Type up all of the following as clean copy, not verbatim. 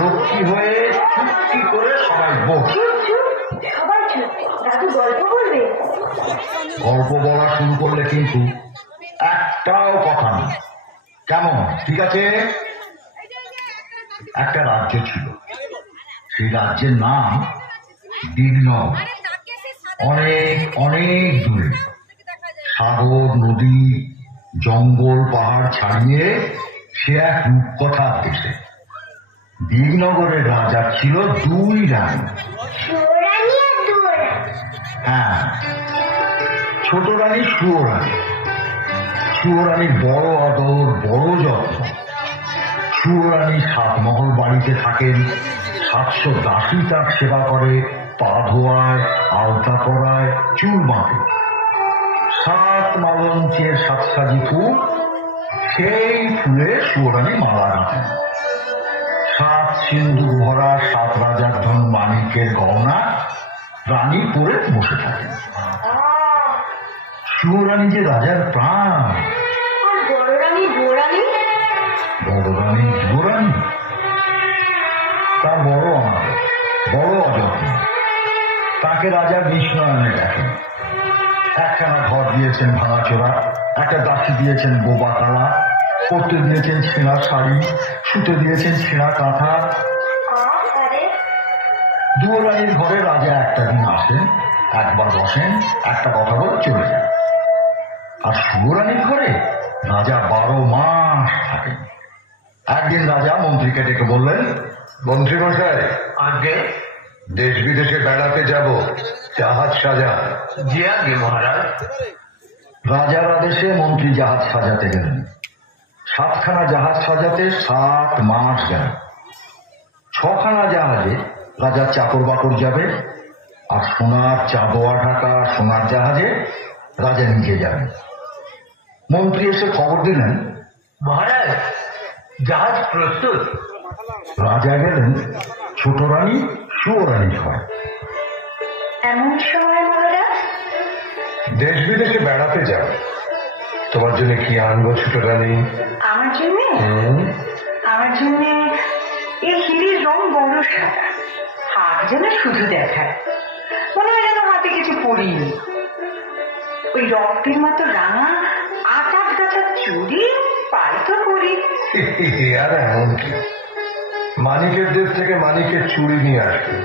লক্ষ্মী হয়ে চুপটি করে সবাই বস। গল্প বলা শুরু করলে কিন্তু একটাও কথা না, কেমন? ঠিক আছে। একটা রাজ্য ছিল, সেই রাজ্যের নাম দিগনগর। অনেক অনেক দূরে, সাগর নদী জঙ্গল পাহাড় ছাড়িয়ে সে এক রূপকথার দেশে। দিগনগরের রাজা ছিল দুই রানী। হ্যাঁ, ছোট রানী সুয়োরানী। সুয়োরানীর বড় আদর, বড় যত্ন। সুয়োরানী 7 মহল বাড়িতে থাকেন, 700 দাসী তার সেবা করে, পা ধোয়ায়, আলতা পরায়, চুল বাঁধে। 7 মালঞ্চের 7 সাজি ফুল, সেই ফুলে সুয়োরানী মালা গাঁথেন। 7 সিন্ধুক ভরা 7 রাজার ধন মানিকের গহনা রানী পরে বসে থাকেন। সুয়োরানী যে রাজার প্রাণ। বড় রানী যুবরানী, তার বড় অনাদর, বড় অযত্ন। তাকে রাজা বিষ্ণয়নে দেখেন। একখানা ঘর দিয়েছেন ভাঙাচোরা, একটা দাসী দিয়েছেন বোবা কালা, পরতে দিয়েছেন ছেঁড়া শাড়ি, শুতে দিয়েছেন ছেঁড়া কাঁথা। যুবরানীর ঘরে রাজা একটা দিন আসেন, একবার বসেন, একটা কথা বলে চলে যান। আর যুবরানীর ঘরে রাজা 12 মাস থাকেন। একদিন রাজা মন্ত্রীকে ডেকে বললেন, মন্ত্রী মশাই, আগে দেশ বিদেশে বেড়াতে যাব, জাহাজ সাজা। জি আগে মহারাজ। রাজার আদেশে মন্ত্রী জাহাজ সাজাতে গেলেন। 7খানা জাহাজ সাজাতে 7 মাস গেল। 6খানা জাহাজে রাজার চাকর বাকর যাবে, আর সোনার চাঁদোয়া ঢাকা সোনার জাহাজে রাজা নিজে যাবেন। মন্ত্রী এসে খবর দিলেন, মহারাজ জাহাজ প্রস্তুত। রাজা গেলেন ছোট রানী সুয়োরানীর ঘরে। এমন সময় মহারাজ? দেশ বিদেশে বেড়াতে যাব, তোমার জন্য কি আনবো ছোট রানী? আমার জন্য? আমার জন্য এই হিরের রং বড় সাদা, হাত যেন শুধু দেখায়, মনে হয় যেন হাতে কিছু পড়িনি। ওই রক্তের মতো রাঙা 8 গাছা চুড়ি পাই তো পরি। আর এমন কি, মানিকের দেশ থেকে মানিকের চুড়ি নিয়ে আসবে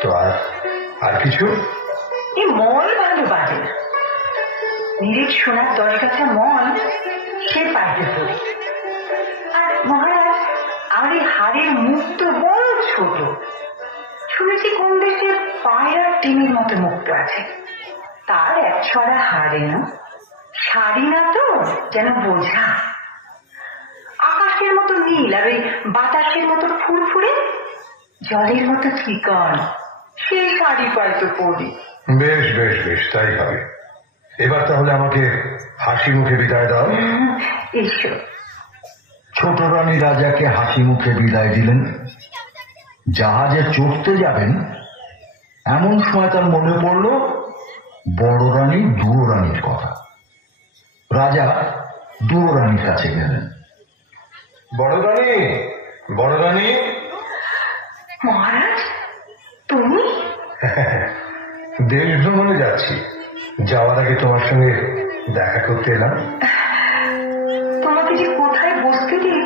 তো। আর কিছু? এই মল ভালো বাজে না, নিরেট সোনার 10 গাছা মল সে পাইতে পড়ি। আর মহারাজ, আমার এই হাড়ের মুখ তো বড় ছোট। শুনেছি কোন দেশে পায়রার টিমের মতো মুক্ত আছে, তার 1 ছড়া হাড়ে না, শাড়ি না তো যেন বোঝা। আকাশের মতো নীল, আর ওই বাতাসের মতো ফুরফুরে, জলের মতো চিকন, সেই শাড়ি পাইতো পরি। বেশ বেশ বেশ, তাই হবে। এবার তাহলে আমাকে হাসি মুখে বিদায় দাও। এসো। ছোট রানী রাজাকে হাসি মুখে বিদায় দিলেন। জাহাজে চড়তে যাবেন, এমন সময় তার মনে পড়ল বড় রানী দুয়োরানীর কথা। রাজা দুয়োরানীর কাছে গেলেন। বড় রানী, বড় রানী। মহারাজ, তুমি? দেশ ভ্রমণে যাচ্ছি, যাওয়ার আগে তোমার সঙ্গে দেখা করতে এলাম। তোমাকে যে কোথায় বসতে দিই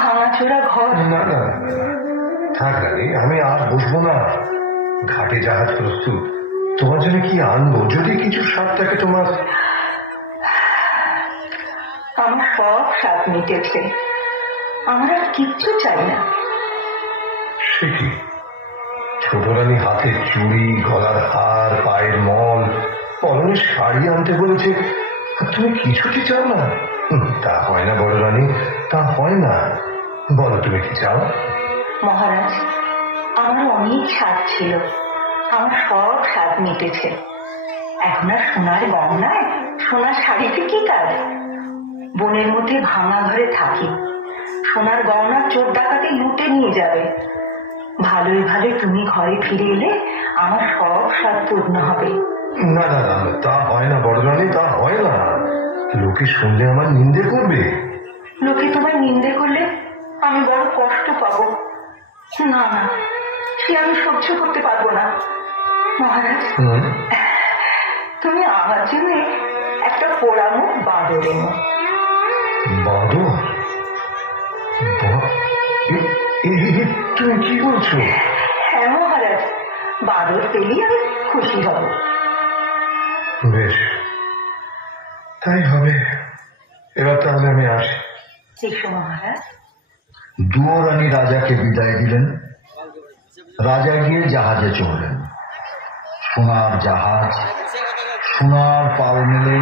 ভাঙা ভাঙাচোরা ঘর। না না থাক রানী, আমি আর বসবো না। ঘাটে জাহাজ প্রস্তুত, তোমার জন্য কি আনবো যদি কিছু স্বাদ থাকে তোমার? আমার সব স্বাদ মিটেছে, আমার আর কিচ্ছু চাই না। সে কি, ছোট রানী হাতের চুড়ি, গলার হার, পায়ের মল, পরনে শাড়ি আনতে বলেছে, আর তুমি কিছুটি চাও না? তা হয় না বড় রানী, তা হয় না। বলো তুমি কি চাও? মহারাজ, আমার অনেক স্বাদ ছিল, আমার সব স্বাদ মিটেছে। এখন আর সোনার গহনায়, সোনার শাড়িতে কি কাজ? বনের মধ্যে ভাঙা ঘরে থাকি, সোনার গহনা চোর ডাকাতে লুটে নিয়ে যাবে। ভালোই ভালোই তুমি ঘরে ফিরে এলে আমার সব স্বাদ পূর্ণ হবে। না না না, তা হয় না বড় রানী, তা হয় না। লোকে শুনলে আমার নিন্দে করবে। লোকে তোমার নিন্দে করলে আমি বড় কষ্ট পাবো। না না, সে আমি সহ্য করতে পারবো না। মহারাজ, তুমি আমার জন্য একটা পোড়ামুখ বাঁদর এনো। বাঁদর? তুমি কি বলছো? হ্যাঁ মহারাজ, বাঁদর পেলেই আমি খুশি হব। বেশ, তাই হবে। এবার তাহলে আমি আসি। এসো মহারাজ। দুয়োরানী রাজাকে বিদায় দিলেন। রাজা গিয়ে জাহাজে চড়লেন। সোনার জাহাজ সোনার পাল মেলে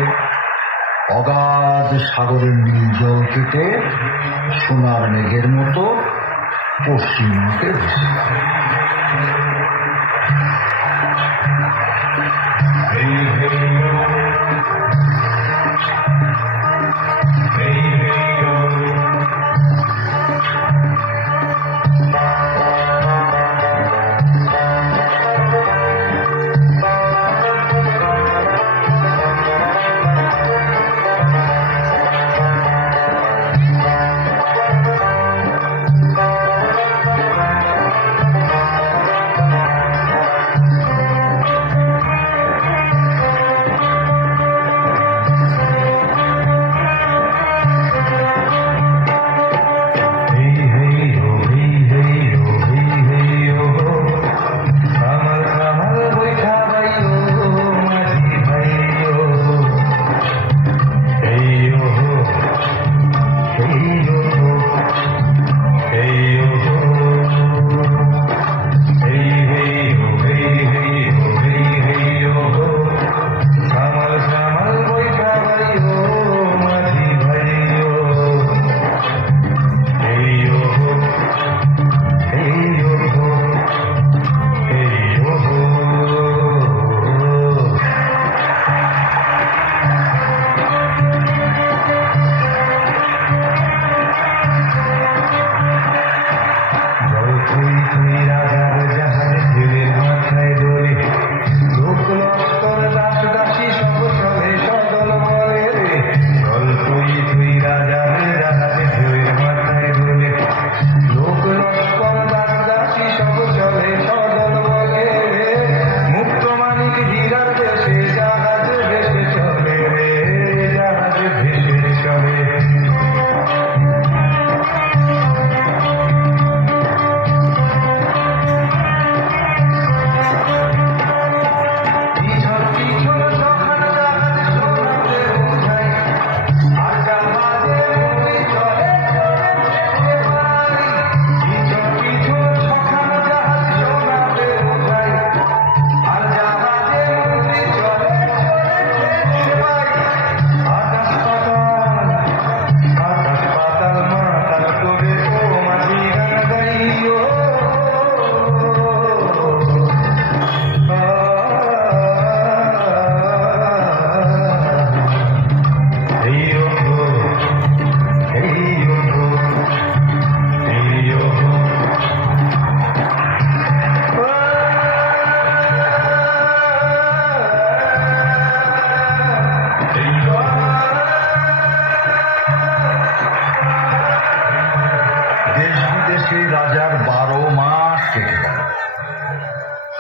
অগাধ সাগরের নীল জল কেটে সোনার মেঘের মতো পশ্চিম মুখে ভেসে গেল।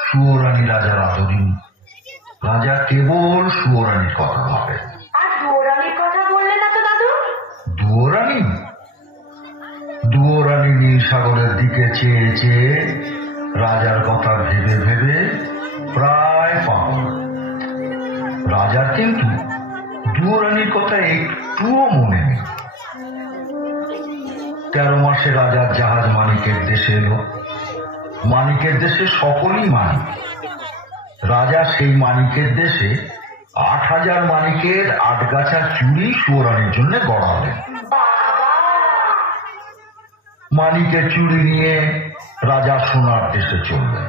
সুয়োরানী রাজার আদরিনী। রাজা কেবল সুয়োরানীর কথা ভাবে। আর দুয়োরানীর কথা বললে না তো দাদু? দুয়োরানী নীল সাগরের দিকে চেয়ে চেয়ে রাজার কথা ভেবে ভেবে প্রায় পাগল। রাজার কিন্তু দুয়োরানীর কথা একটুও মনে নেই। 13 মাসে রাজার জাহাজ মানিকের দেশে এলো। মানিকের দেশে সকলই মানিক। রাজা সেই মানিকের দেশে 8,000 মানিকের 8 গাছা চুড়ি সুয়োরানীর জন্য গড়ালেন। মানিকের চুড়ি নিয়ে রাজা সোনার দেশে চললেন।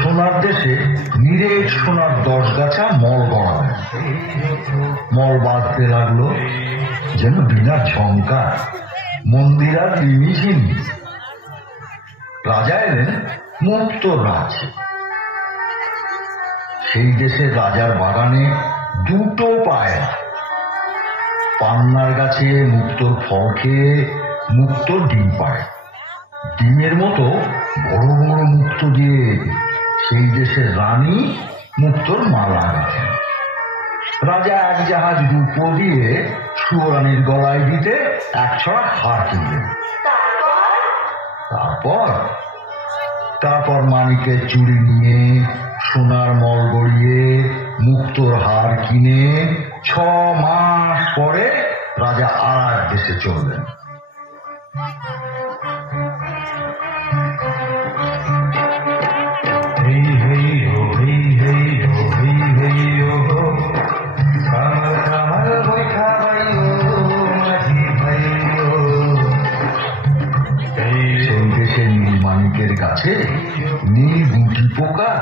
সোনার দেশে নিরেট সোনার 10 গাছা মল গড়ালেন। মল বাঁধতে লাগলো যেন বিনা ঝংকার, মন্দির আর রিমিঝিমি। রাজা এলেন মুক্ত রাজ। সেই দেশের রাজার বাগানে 2টো পায়রা। পান্নার গাছে মুক্তোর ফল খেয়ে মুক্তোর ডিম পাড়ে। ডিমের মতো বড় বড় মুক্তো দিয়ে সেই দেশের রানী মুক্তোর মালা গাঁথেন। রাজা 1 জাহাজ রূপো দিয়ে সুয়োরানীর গলায় দিতে 1 ছড়া হার কিনলেন। তারপর মানিকের চুড়ি নিয়ে সোনার মল গড়িয়ে মুক্তোর হার কিনে 6 মাস পরে রাজা আর এক দেশে চললেন। কাছে নীল গুটি পোকা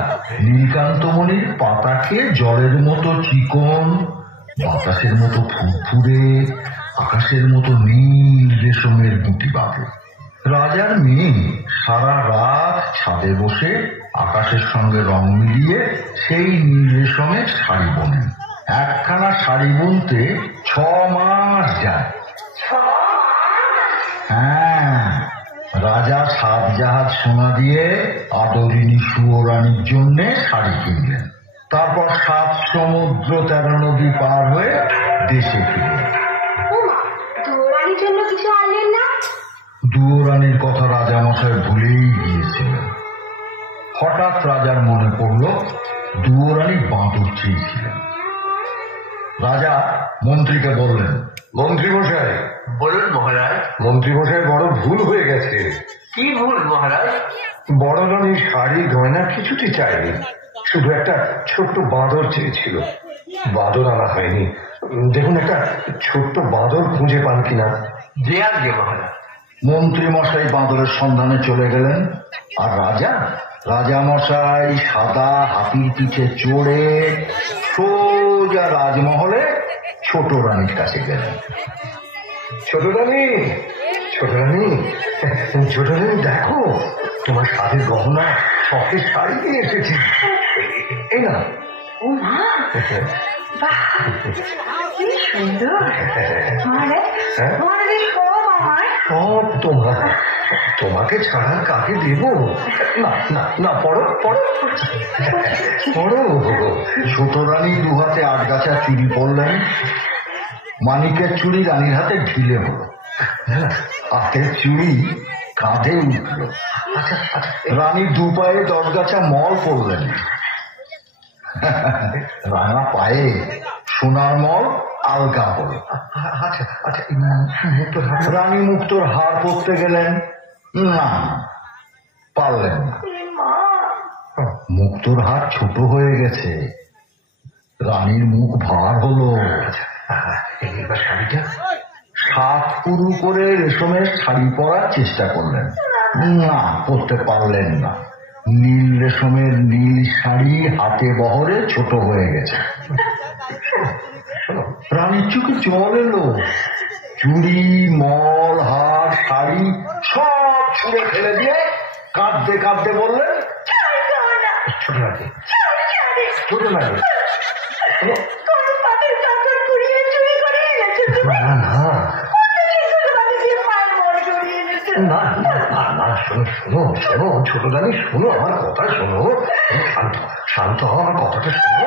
নীলকান্তমণির পাতা খেয়ে জলের মতো চিকন, বাতাসের মতো ফুরফুরে, আকাশের মতো নীল রেশমের গুটি বাঁধে। রাজার মেয়ে সারা রাত ছাদে বসে আকাশের সঙ্গে রং মিলিয়ে সেই নীল রেশমের শাড়ি বোনেন। একখানা শাড়ি বুনতে 6 মাস যায়। হ্যাঁ, রাজা 7 জাহাজ সোনা দিয়ে আদরিনী সুয়োরানীর জন্য শাড়ি কিনলেন। তারপর 7 সমুদ্র 13 নদী পার হয়ে দেশে ফিরলেন। দুয়োরানীর জন্য কিছু আনলেন না? দুয়োরানীর কথা রাজামশাই ভুলেই গিয়েছিলেন। হঠাৎ রাজার মনে পড়ল দুয়োরানী বাঁদর চেয়েছিলেন। রাজা মন্ত্রীকে বললেন, মন্ত্রী মশাই। বলুন মহারাজ। মন্ত্রী মশাই বড় ভুল হয়ে গেছে। কি ভুল মহারাজ? বড় রানী শাড়ি গয়না কিছুটি চাইনি, শুধু একটা ছোট্ট বাঁদর চেয়েছিল। বাঁদর আনা হয়নি। দেখুন একটা ছোট্ট বাঁদর খুঁজে পান কিনা। যে আগে মহারাজ। মন্ত্রী মশাই বাঁদরের সন্ধানে চলে গেলেন। আর রাজা মশাই সাদা হাতির পিঠে চড়ে সোজা রাজমহলে ছোট রানীর কাছে গেলেন। ছোট রানী, ছোট রানী, ছোট রানী, দেখো তোমার সাথে গহনা শখের শাড়ি নিয়ে এসেছি। এই না। ও মা, বাহ, কি সুন্দর। মহারাজ, মহারাজ সব আমার। সব তোমার। তোমাকে ছাড়া কাকে দেব? না না না, পড়ো পড়ো পড়ো। ছোট রানী 2 হাতে 8 গাছা চুড়ি পরলেন। মানিকের চুড়ি রানীর হাতে ঢিলে হলো। হাতের চুড়ি কাঁধে উঠল। রানী 2 পায়ে 10 গাছা মল পরলেন। রাঙা পায়ে সোনার মল আলগা হলো। রানী মুক্তোর হার পরতে গেলেন, না পারলেন না। মুক্তোর হার ছোট হয়ে গেছে। রানীর মুখ ভার হলো। এবার শাড়িটা 7 পুরু করে রেশমের শাড়ি পরার চেষ্টা করলেন, না করতে পারলেন না। নীল রেশমের নীল শাড়ি হাতে বহরে ছোট হয়ে গেছে। রানীর চোখে জল এলো। চুড়ি, মল, হার, শাড়ি সব ছুঁড়ে ফেলে দিয়ে কাঁদতে কাঁদতে বললেন, ছোট রানী, ছোট রানী, না না, না না না না, শোনো শোনো শোনো ছোট রানী, শোনো আমার কথা শোনো। শান্ত শান্ত হও, আমার কথাটা শোনো।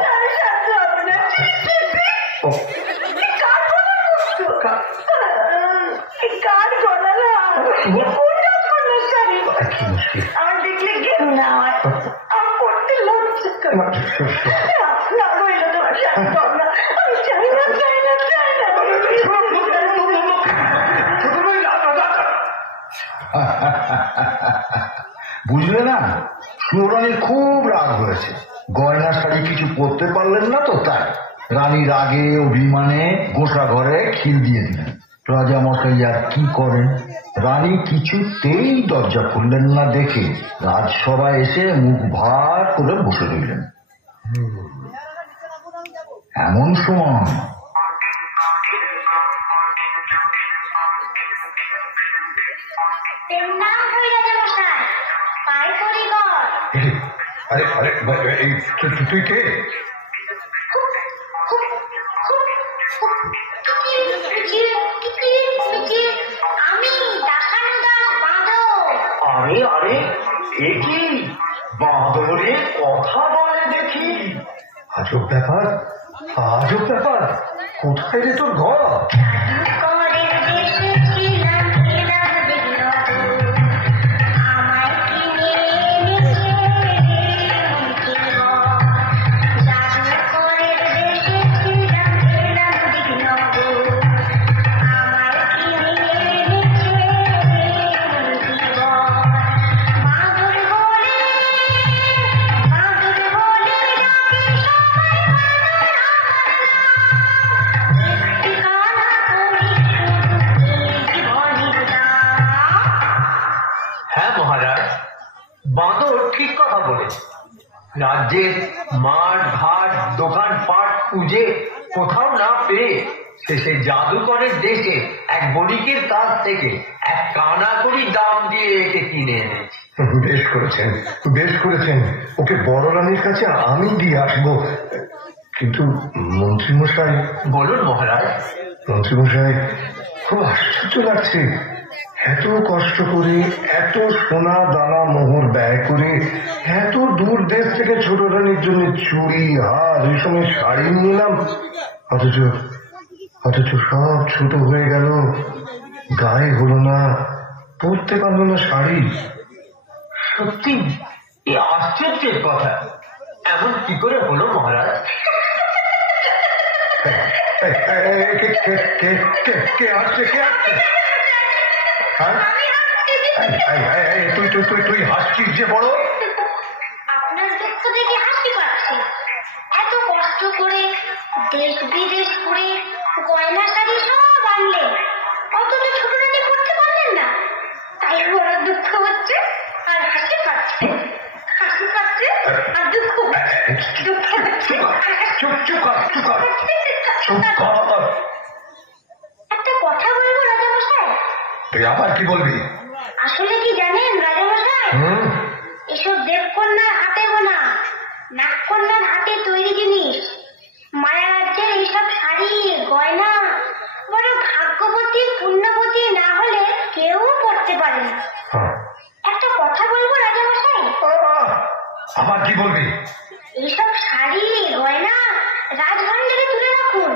ও, কি মুশকিল। আর দেখলে গেম না আমার করতে লজ্জা করে। না রইল তোমার শান্ত হও না, আমি চাই না চাই না চাই না। বুঝলে না, সুরানী খুব রাগ হয়েছে। গয়না শাড়ি কিছু পরতে পারলেন না তো, তাই রানী রাগে অভিমানে গোসা ঘরে খিল দিয়ে দিলেন। রাজা মশাই আর কি করেন, রানী কিছুতেই দরজা খুললেন না দেখে রাজসভায় এসে মুখ ভার করে বসে রইলেন। এমন সময় আরে আরে এই তুই কে? আমি দাসানু দাস বাঁদর। আরে আরে, এ কি বাঁদরে কথা বলে দেখি? আজব ব্যাপার, আজব ব্যাপার। কোথায় রে তোর ঘর? ঘরের দেশে ছিলাম এলাম দেখল আমায় কিনে এনেছে জাদু ঘরের দেশে ছিলাম এলাম দেখল আমায় কিনে এনেছে বাঁদর বলে হ্যাঁ মহারাজ, বাঁদর ঠিক কথা বলেছে। রাজ্যের মাঠ ঘাট দোকান পাট খুঁজে কোথাও না পেয়ে শেষে জাদুকরের দেশে এক বণিকের কাছ থেকে এক কানাকড়ি দাম দিয়ে একে কিনে এনেছে। বেশ করেছেন, বেশ করেছেন। ওকে বড় রানীর কাছে আমি দিয়ে আসবো। কিন্তু মন্ত্রীমশাই। বলুন মহারাজ। মন্ত্রীমশাই, খুব আশ্চর্য লাগছে। এত কষ্ট করে, এত সোনা দানা মোহর ব্যয় করে, এত দূর দেশ থেকে ছোট রানীর জন্য চুড়ি হার রেশমের শাড়ি নিয়ে এলাম, অথচ অথচ সব ছোট হয়ে গেল, গায়ে হলো না, পরতে পারলো না শাড়ি। সত্যি এ আশ্চর্যের কথা। এমন কি করে হলো মহারাজ? কে আসছে? তুই হাসছিস যে বড়? আপনার দুঃখ দেখে হাসি পাচ্ছে। এত কষ্ট করে দেশ বিদেশ করে গয়না শাড়ি সব আনলে, অথচ ছোট রানী করতে পারলেন না, তাই বড় দুঃখ হচ্ছে আর হাসি পাচ্ছে। হাসি পাচ্ছে আর দুঃখ দুঃখ হচ্ছে। একটা কথা বলবো রাজামশাই? তুই আবার কি বলবি? আসলে কি জানেন রাজামশাই, এসব দেবকন্যার হাতে বোনা, নাগকন্যার হাতে তৈরি জিনিস, মায়া রাজ্যের এইসব শাড়ি গয়না বড় ভাগ্যবতী পুণ্যবতী না হলে কেউ পড়তে পারে না। একটা কথা বলবো রাজামশাই? আবার কি বলবি? এইসব শাড়ি গয়না রাজভান্ডারে তুলে রাখুন,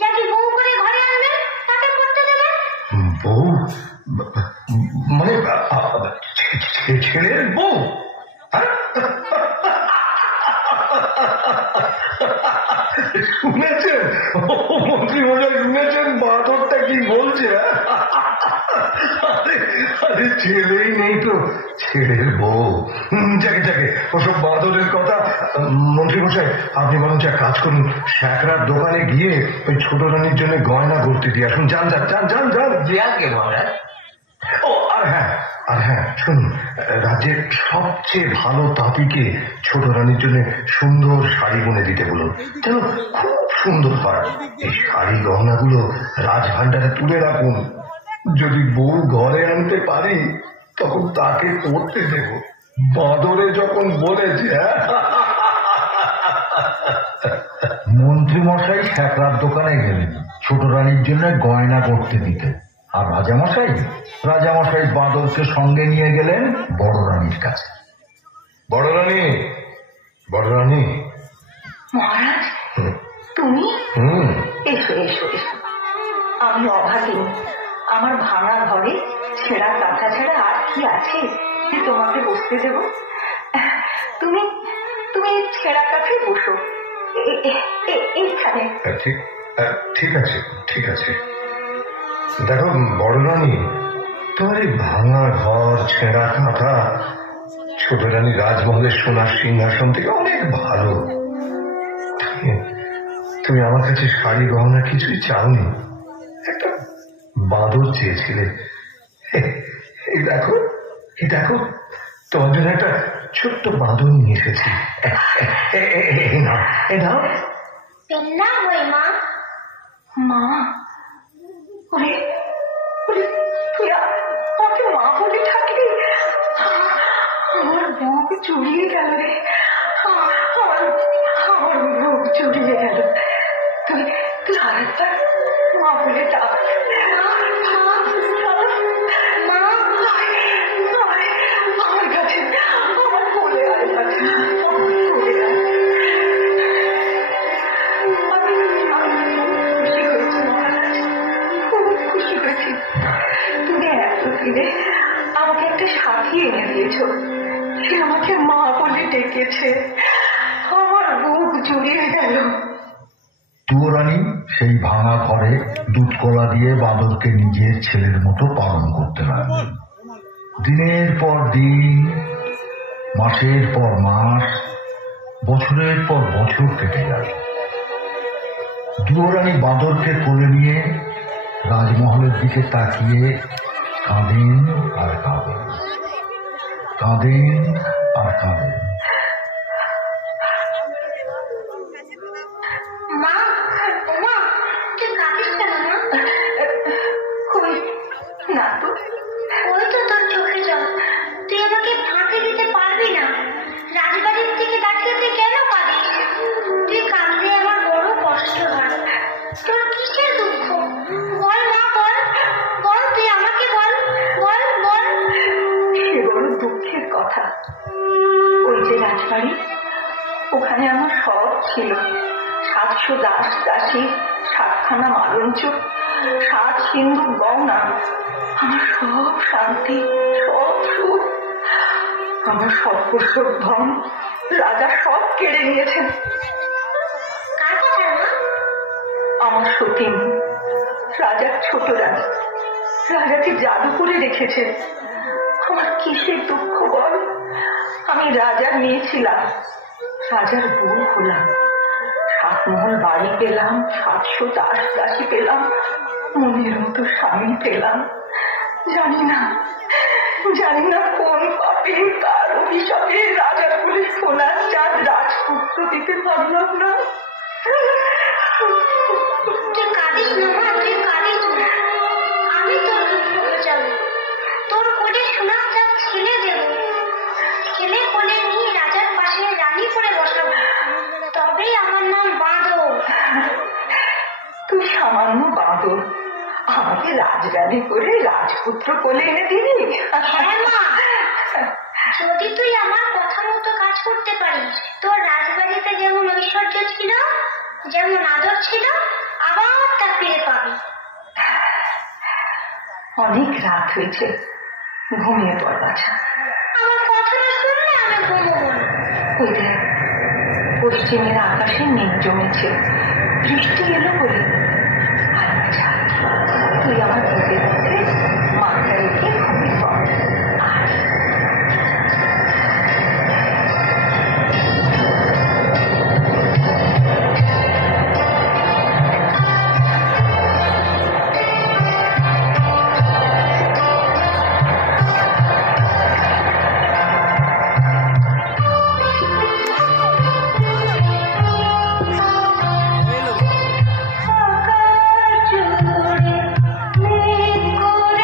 যাকে বউ করে ঘরে আনবেন তাকে পড়তে দেবেন। বউ মানে ছেলের বউ? শুনেছেন মন্ত্রী মশাই, শুনেছেন বাঁদরটা কি বলছে? আরে ছেলেই নেই তো, ছেলের বউ। যাকে যাকে ওসব বাঁদরের কথা। মন্ত্রী মশাই, আপনি বরঞ্চ এক কাজ করুন, শ্যাকরার দোকানে গিয়ে ওই ছোট রানীর জন্য গয়না করতে দিয়ে আসুন। যান যান যান যান যান। যে আগে মহারাজ। ও আর হ্যাঁ শুনুন, রাজ্যের সবচেয়ে ভালো তাঁতিকে ছোট রানীর জন্য সুন্দর শাড়ি বুনে দিতে বলুন, যেন খুব সুন্দর হয়। এই শাড়ি গহনাগুলো রাজভান্ডারে তুলে রাখুন। যদি বউ ঘরে আনতে পারি তখন তাকে পড়তে দেব। বাঁদরে যখন বলেছে। মন্ত্রী মশাই শ্যাকরার দোকানে গেলেন ছোট রানীর জন্য গয়না করতে দিতে, আর রাজামশাই বাঁদর বাঁদরকে সঙ্গে নিয়ে গেলেন বড় রানীর কাছে। বড় রানী, বড় রানী। মহারাজ, তুমি? হুম। এসো এসো এসো। আমি অভাগিনী, আমার ভাঙা ঘরে ছেঁড়া কাঁথা ছাড়া আর কি আছে যে তোমাকে বসতে দেব? তুমি তুমি ছেঁড়া কাঁথায় বসো, এইখানে। ঠিক ঠিক আছে, ঠিক আছে। দেখো বড় রানী, তোমার এই ভাঙা ঘর, ছেঁড়া কাঁথা ছোট রানী রাজমহলের সোনার সিংহাসন থেকে অনেক ভালো। তুমি আমার কাছে শাড়ি গহনা কিছুই চাওনি, একটা বাঁদর চেয়েছিলে। এই দেখো, এই দেখো, তোমার জন্য একটা ছোট্ট বাঁদর নিয়ে এসেছি। এই নাও, এই নাও। না হই মা। মা? ওরে ওরে, তুই আমাকে মা বলে থাকলি? আমার বুক জুড়িয়ে গেল রে, আমার বুক জুড়িয়ে গেল। তুই তুই আরেকবার মা বলে ডাক। আমার কাছে, আমার কোলে আয়, কাছে আমার কোলে আয়। খুশি হয়েছি মহারাজ, খুব খুশি হয়েছি। তুমি এতদিনে আমাকে একটা সাথী এনে দিয়েছ, সে আমাকে মা বলে ডেকেছে। আমার বুক জুড়িয়ে গেল। তুয়োরানী সেই ভাঙা ঘরে দুধ কলা দিয়ে বাঁদরকে নিজের ছেলের মতো পালন করতে লাগলেন। দিনের পর দিন, মাসের পর মাস, বছরের পর বছর কেটে গেল। তুয়োরানী বাঁদরকে কোলে নিয়ে রাজমহলের দিকে তাকিয়ে কাঁদেন আর কাঁদেন, কাঁদেন আর কাঁদেন। মা, মা, তুই কাঁদিস কেন মা? কই না তো। ওই তো তোর চোখে জল। তুই আমাকে ফাঁকি দিতে পারবি না। রাজবাড়ির থেকে তাকিয়ে তুই কেন কাঁদিস? তুই কাঁদলে আমার বড় কষ্ট হয়। তোর কিসের দুঃখ? বল মা, বল বল, তুই আমাকে বল, বল বল। সে বড় দুঃখের কথা। ওই যে রাজবাড়ি, ওখানে আমার সব ছিল। 700 দাস দাসী, 7খানা মালঞ্চ, 7 সিন্ধুক গহনা, আমার সব শান্তি, সব সুখ, আমার সর্বস্ব ধন রাজা সব কেড়ে নিয়েছেন। কার কথা মা? আমার সতীন, রাজার ছোট রানী, রাজাকে জাদু করে রেখেছে। আমার কিসের দুঃখ বল? আমি রাজার মেয়ে ছিলাম, রাজার বউ হলাম, 7 মহল বাড়ি পেলাম, 700 দাস দাসী পেলাম, মনের মতো স্বামী পেলাম। জানি না, জানি না কোন পাপে, কার অভিশাপে রাজার বলে সোনার চাঁদ রাজপুত্র দিতে পারলাম না। তুই কাঁদিস না মা, তুই কাঁদিস না। আমি তোর দুঃখ বোঝাবো। তোর কোলে সোনার চাঁদ ছেলে দেব, ছেলে কোলে নিয়ে রাজার পাশে রানী করে বসাবো। তবেই আমার নাম বাঁদর। তুই সামান্য বাঁদর, আমাকে রাজরানী করে রাজপুত্র কোলে এনে দিবি? হ্যাঁ মা, যদি তুই আমার কথা মতো কাজ করতে পারিস, তোর রাজবাড়িতে যেমন ঐশ্বর্য ছিল, যেমন আদর ছিল, আবার তা ফিরে পাবি। অনেক রাত হয়েছে, ঘুমিয়ে পড় বাছা। আমার কথাটা শুনলে আমি ঘুমোবো না। ওই দেখ, পশ্চিমের আকাশে মেঘ জমেছে, বৃষ্টি এলো বলে। আর বাছা, তুই আমার বুকের মধ্যে মাথা রেখে ঘুমিয়ে পড়। আর আকাশ জুড়ে মেঘ করে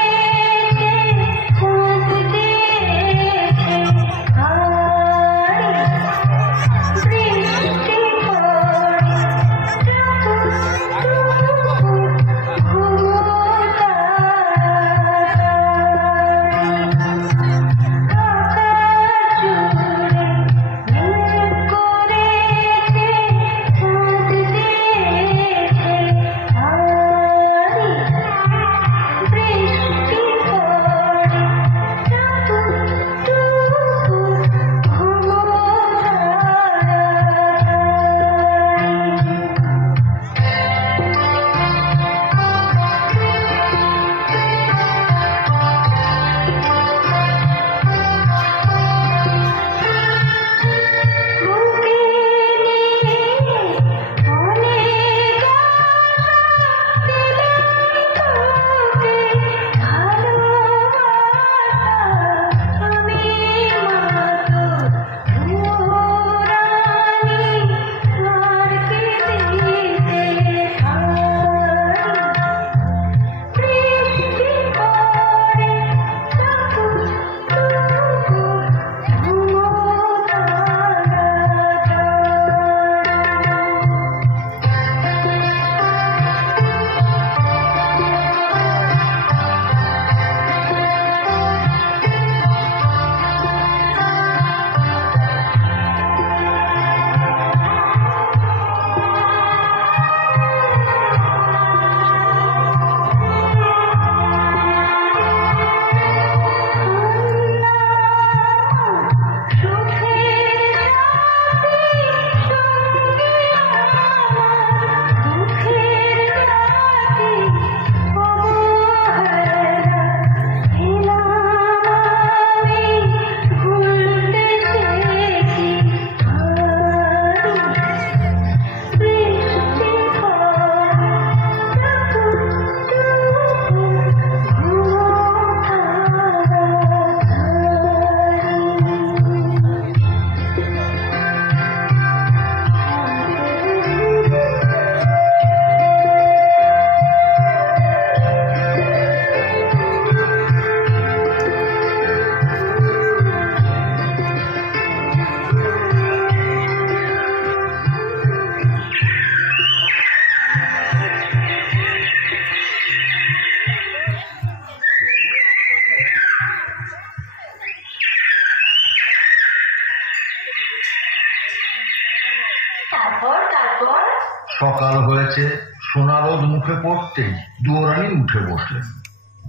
সকাল হয়েছে, সোনা রোদ মুখে পড়তেই দুয়োরানী উঠে বসলেন।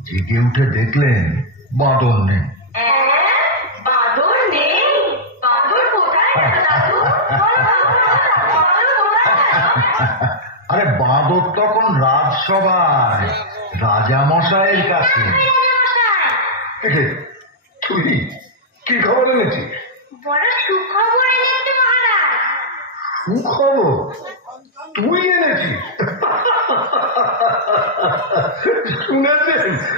জেগে উঠে দেখলেন বাঁদর নেই। বাদর নেই? বাদর কোথায় গেল দাদু? আরে বাঁদর তখন রাজসভায় রাজা মশাইয়ের কাছে। এ, তুই কি খবর এনেছিস? বড় সুখবর এনেছি মহারাজ। সুখবর তুই এনেছিস?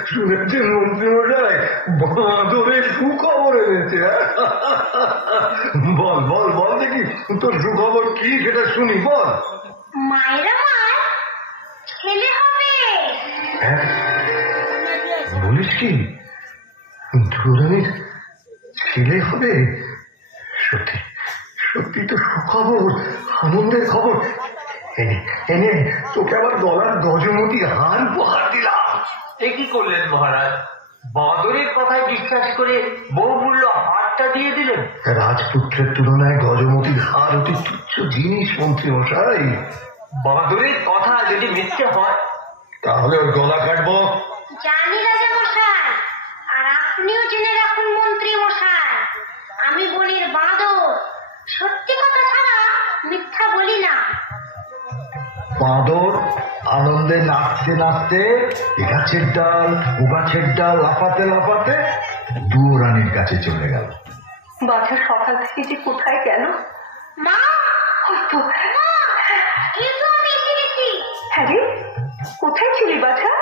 শুনেছেন মন্ত্রী মশাই, বাঁদরের সুখবর এনেছে। বল বল বল দেখি তোর সুখবর কি, সেটা শুনি, বল। মায়ের আমার ছেলে হবে। হ্যাঁ, বলিস কি? দুয়োরানীর ছেলে হবে? সত্যি সত্যি তো সুখবর, আনন্দের খবর। এনে এনে তোকে আবার গলার গজমতি হার উপহার দিলাম। এ কি করলেন মহারাজ? বাঁদরের কথায় বিশ্বাস করে বহুমূল্য হারটা দিয়ে দিলেন। রাজপুত্রের তুলনায় গজমতির হার অতি তুচ্ছ জিনিস মন্ত্রী মশাই। বাঁদরের কথা যদি মিথ্যে হয় তাহলে ওর গলা কাটবো। জানি রাজা মশাই, আর আপনিও জেনে রাখুন মন্ত্রী মশাই, আমি বনের বাঁদর, সত্যি কথা ছাড়া মিথ্যা বলি না। বাঁদর আনন্দে নাচতে নাচতে এ গাছের ডাল ও গাছের ডাল লাফাতে লাফাতে দুয়োরানীর কাছে চলে গেল। বাছা সকাল থেকে যে কোথায় গেল? মা, হয়তো। মা, এই তো আমি এসে গেছি। হ্যাঁ রে, কোথায় ছিলি বাছা?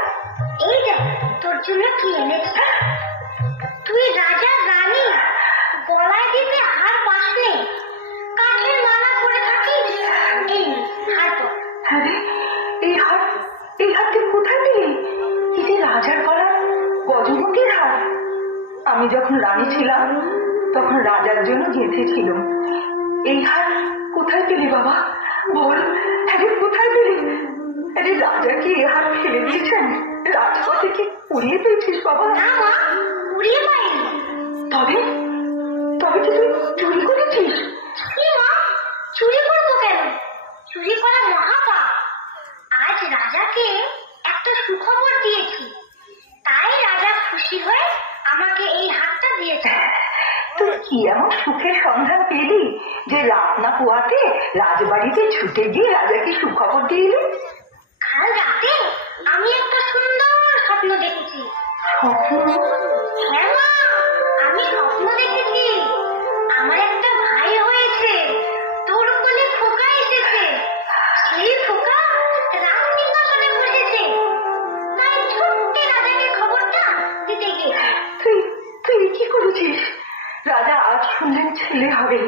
এই দেখ তোর জন্য কি এনেছি। তুই রাজা রানী, গলায় দিতে হার পাসনে, কাঠের মালা পরে থাকিস। এই হার পর। হ্যাঁ রে, এই হাত তুই কোথায় পেলি? এই যে রাজার গলার গজমতির হার। আমি যখন রানী ছিলাম তখন রাজার জন্য গেঁথেছিল। এই হার কোথায় পেলি বাবা? বল, হ্যাঁ রে, কোথায় পেলি? আরে রাজা কি এই হার ফেলে দিয়েছেন? রাজপথে কি উড়িয়ে পেয়েছিস বাবা? না মা, উড়িয়ে পাইনি। তবে তবে কি তুই চুরি করেছিস? কি মা, চুরি করবো কেন? চুরি করা মহাপাপ। আজ রাজাকে একটা সুখবর দিয়েছি, তাই রাজা খুশি হয়ে আমাকে এই হাতটা দিয়েছে। তুই কি এমন সুখের সন্ধান পেলি যে রাত না পোয়াতে রাজবাড়িতে ছুটে গিয়ে রাজাকে সুখবর দিয়ে এলি? কাল রাতে আমি একটা সুন্দর স্বপ্ন দেখেছি। স্বপ্ন? হ্যাঁ মা, আমি স্বপ্ন দেখেছি আমার একটা ভাই হয়েছে, তোর কোলে খোকা এসেছে, সেই খোকা রাজসিংহাসনে বসেছে। তাই ছুট্টে রাজাকে খবরটা দিতে গিয়েছি। তুই কি করেছিস? রাজা আজ শুনলেন ছেলে হবে,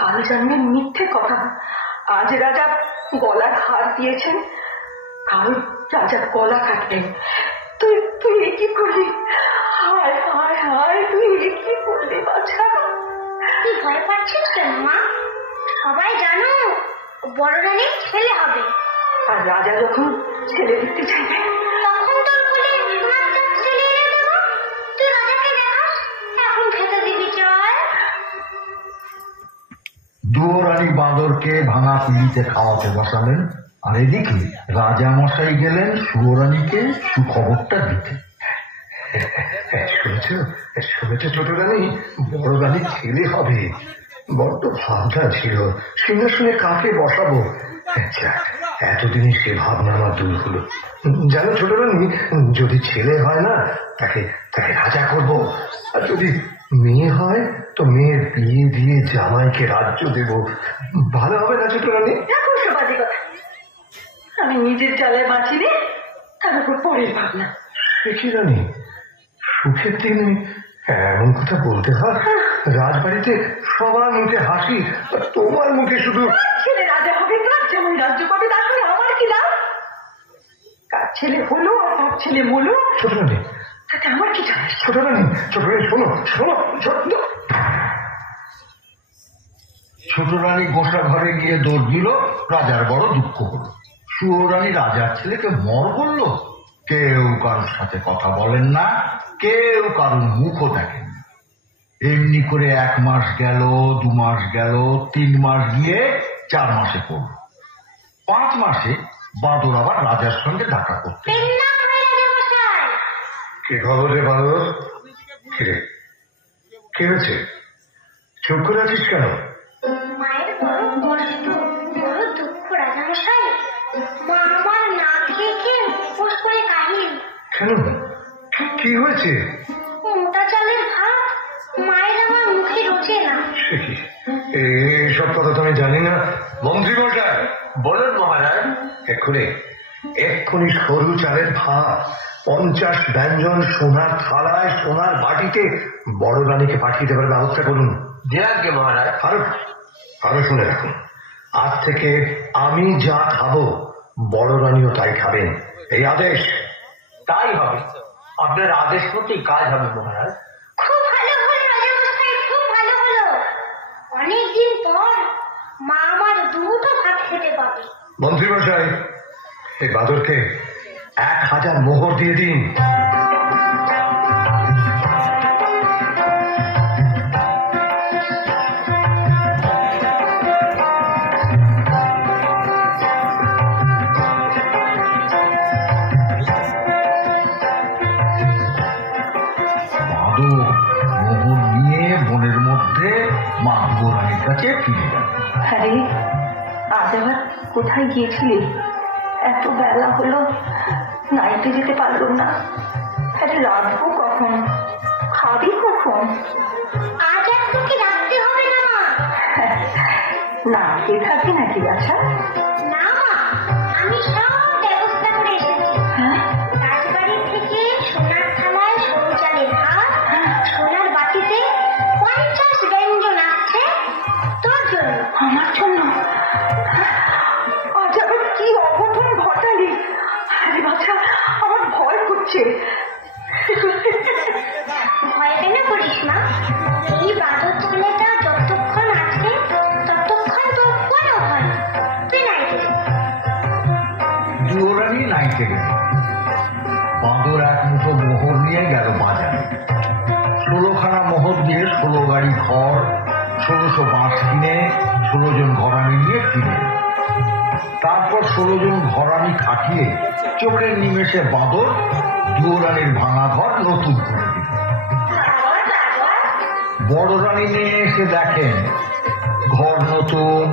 কাল জানবেন মিথ্যে কথা। আজ রাজা গলার হার দিয়েছেন, কাল রাজার গলা কাটবেন। তুই কি করলি? হায় হায় হায়, তুই কি করলি বাছা? তুই ভয় পাচ্ছিস কেন মা? সবাই জানো বড় রানীর ছেলে হবে। আর রাজা যখন ছেলে দিতে চাইবে তখন তোর কোলে সোনার চাঁদ ছেলে এনে দেবো। তুই রাজাকে দেখাস, এখন খেতে দিবি চল। দুয়োরানী বাঁদরকে ভাঙা পিড়িতে খাওয়াতে বসালেন, আর এদিকে রাজা মশাই গেলেন সুয়োরানীকে সুখবরটা দিতে। শুনেছ শুনেছ ছোট রানী, বড় রানীর ছেলে হবে। বড্ড ভাবনা ছিল সিংহাসনে কাকে বসাবো। যাক, এতদিনই সে ভাবনা আমার দূর হলো। জানো ছোট রানী, যদি ছেলে হয় না তাকে তাকে রাজা করব, আর যদি মেয়ে হয় তো মেয়ের বিয়ে দিয়ে জামাইকে রাজ্য দেব। ভালো হবে না ছোট রানী? দেখো সবাদি কথা, আমি নিজের জ্বালে বাঁচি রে, তার উপর পরের ভাবনা। সে কি রানী, সুখের দিনে এমন কথা বলতে হয়? রাজবাড়িতে সবার মুখে হাসি, আর তোমার মুখে শুধু ছেলে রাজা হবে, কার যেমন রাজ্য পাবে, তার সঙ্গে আমার কি লাভ? কার ছেলে হলো আর কার ছেলে মলো, ছোট রানী, তাতে আমার কি জানিস? ছোট রানী, ছোট রানী, শোনো শোনো, ছোট ছোট রানী গোসা ঘরে গিয়ে দৌড় দিল। রাজার বড় দুঃখ হলো। সুয়োরানী রাজার ছেলেকে মর বলল। কেউ কারোর সাথে কথা বলেন না, কেউ কারোর মুখও দেখেন না। এমনি করে 1 মাস গেল, 2 মাস গেল, 3 মাস গিয়ে 4 মাসে পড়ল। 5 মাসে বাদর আবার রাজার সঙ্গে দেখা করতে। পেন্নাম হয় রাজামশাই। কি খবর রে বাদর? কি হয়েছে? চুপ করে আছিস কেন? মায়ের বড় কষ্ট, বড় দুঃখ রাজামশাই। মা আমার না খেয়ে খেয়ে উপোস করে কাহিল। কেন? কি হয়েছে? মোটা চালের ভাত মায়ের আমার মুখে রোচে না। সে কি? এইসব কথা তো আমি জানি না। মন্ত্রী মশাই, বলুন মহারাজ। এক্ষুনি সরু চালের ভাত 50 ব্যঞ্জন সোনার থালায় সোনার বাটিতে বড় রানীকে পাঠিয়ে দেবার ব্যবস্থা করুন। যে আজ্ঞে মহারাজ। আরো শুনে রাখুন, আজ থেকে আমি যা খাবো বড় রানীও তাই খাবেন, এই আদেশ। তাই হবে, আপনার আদেশ মতোই কাজ হবে মহারাজ। খুব ভালো হলো রাজামশাই, খুব ভালো হলো। অনেকদিন পর মা আমার দুটো ভাত খেতে পাবে। মন্ত্রী মশাই, এই বাদরকে 1000 মোহর দিয়ে দিন। বাদর মোহর নিয়ে বনের মধ্যে মা রানীর কাছে ফিরে গেল। আরে আজ আবার কোথায় গিয়েছিলি? এত বেলা হলো, নাইতে যেতে পারলাম না। আরে রাখবো কখন? খাবি কখন? আজ আর তোকে রাখতে হবে না মা। না খেয়ে থাকবি নাকি বাছা? না মা, আমি সব ব্যবস্থা করে এসেছি। হ্যাঁ? রাজবাড়ি থেকে সোনার থালায় সরু চালের ভাত, সোনার বাটিতে 50 ব্যঞ্জন আসছে তোর জন্য। আমার জন্য? আজ আবার কি অঘটন ঘটালি? আরে বাছা, আমার ভয় করছে। ভয় কেন করিস মা? এই বাদর ছেলেটা যতক্ষণ আছে ততক্ষণ তোর কোনো ভয় নেই। তুই নাই দুয়োরানি নাইতে গেল। বাঁদর এক মুঠো মোহর নিয়ে গেল বাজারে। 16খানা মোহর দিয়ে 16 গাড়ি খড়, 1600 বাঁশ কিনে 16 জন ঘরানি নিয়ে ফিরে এলো। তারপর 16 জন ঘরানি খাটিয়ে চোখের নিমেষে বাঁদর দুয়োরানির ভাঙা ঘর নতুন করে দিল। বড় রানী নিয়ে এসে দেখেন ঘর নতুন,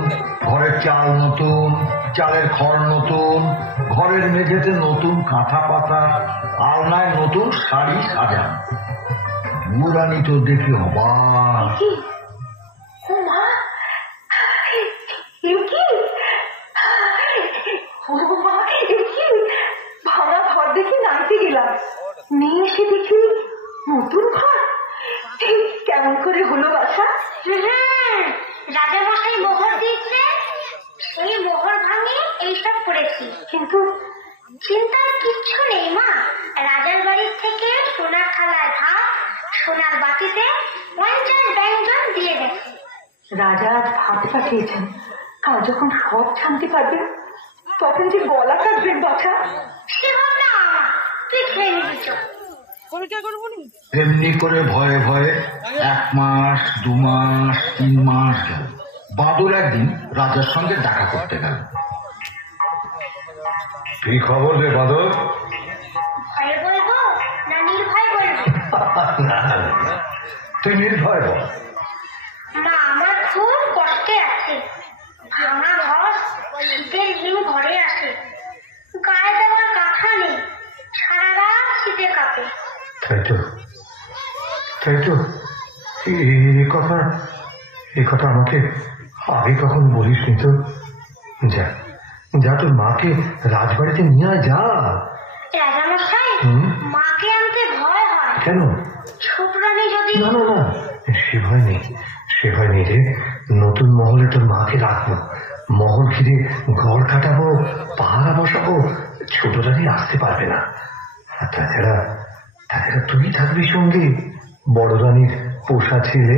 ঘরের চাল নতুন, চালের খড় নতুন, ঘরের মেঝেতে নতুন কাঁথা পাতা, আলনায় নতুন শাড়ি সাজানো। বুড়ানি তো দেখে অবাক। কি? ও মা, এ কি? ও মা, এ কি? ভাঙা ঘর দেখে নাইতে গেলাম, নিয়ে এসে দেখি নতুন ঘর। এই কেমন করে হলো বাছা? রাজামশাই মোহর দিচ্ছে, সেই মোহর ভাঙে এইসব করেছি। কিন্তু চিন্তার কিচ্ছু নেই মা। রাজার বাড়ির থেকে সোনার থালায় ভাত, সোনার বাটিতে 50 ব্যঞ্জন দিয়ে গেছে। রাজা আজ ভাত পাঠিয়েছেন, কাল যখন সব জানতে পারবেন তখন যে গলা কাটবেন বাছা। সে ভাবনা আমার, তুই খেয়ে নিবি চল। এমনি করে ভয়ে ভয়ে 1 মাস, 2 মাস, 3 মাস গেল। বাদর একদিন রাজার সঙ্গে দেখা করতে গেল। কি খবর রে বাদর? ভয়ে বলবো না নির্ভয় বলবো? না, তুই নির্ভয় বল। মা আমার খুব কষ্টে আছে। ভাঙা ঘর, শীতের হিম ঘরে আসে, গায়ে দেওয়ার কাঁথা নেই, সারা রাত শীতে কাঁপে। তাই তো এই কথা আমাকে আগে কখন বলিস নি তো। যা তোর মাকে রাজবাড়িতে নিয়ে আয়, যা। রাজামশাই, মাকে আনতে ভয় হয়। কেন? ছোট রানী যদি... না, সে ভয় নেই রে। নতুন মহলে তোর মাকে রাখবো, মহল ঘিরে ঘর কাটাবো, পাহারা বসাবো, ছোট রানী আসতে পারবে না। আর তাছাড়া তুই থাকবি সঙ্গে, বড় রানীর পোষা ছেলে।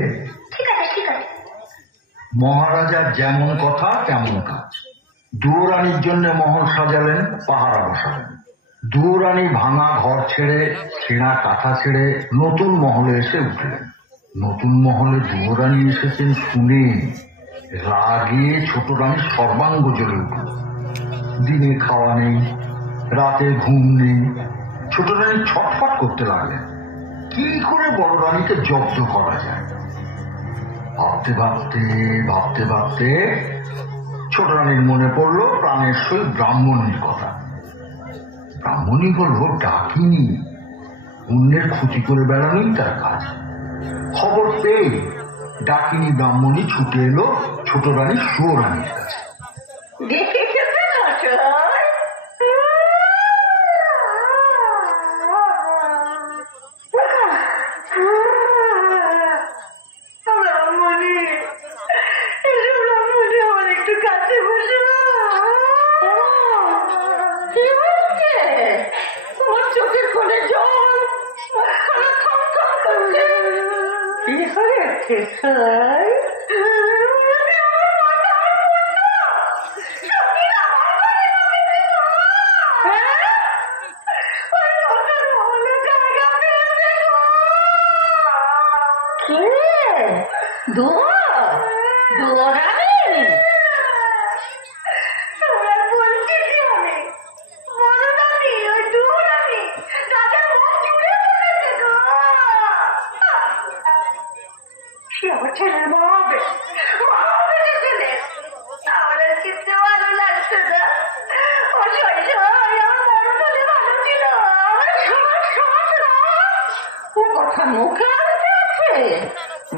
ঠিক আছে। মহারাজার যেমন কথা তেমন কাজ। দুয়োরানির জন্য মহল সাজালেন, পাহারা বসালেন। দুয়োরানি ভাঙা ঘর ছেড়ে, ছেঁড়া কাঁথা ছেড়ে নতুন মহলে এসে উঠলেন। নতুন মহলে দুয়োরানি এসেছেন শুনে রাগে ছোট রানী সর্বাঙ্গ জ্বলে উঠল। দিনে খাওয়া নেই, রাতে ঘুম নেই। ছোট রানী ছটফট করতে লাগলেন কি করে বড় রানীকে জব্দ করা যায়। ভাবতে ভাবতে ভাবতে ভাবতে ছোট রানীর মনে পড়ল প্রাণের সহিত ব্রাহ্মণীর কথা। ব্রাহ্মণী হল ডাকিনী, অন্যের ক্ষতি করে বেড়ানোই তার কাজ। খবর পেয়ে ডাকিনী ব্রাহ্মণী ছুটে এলো ছোট রানী সুরানীর কাছে।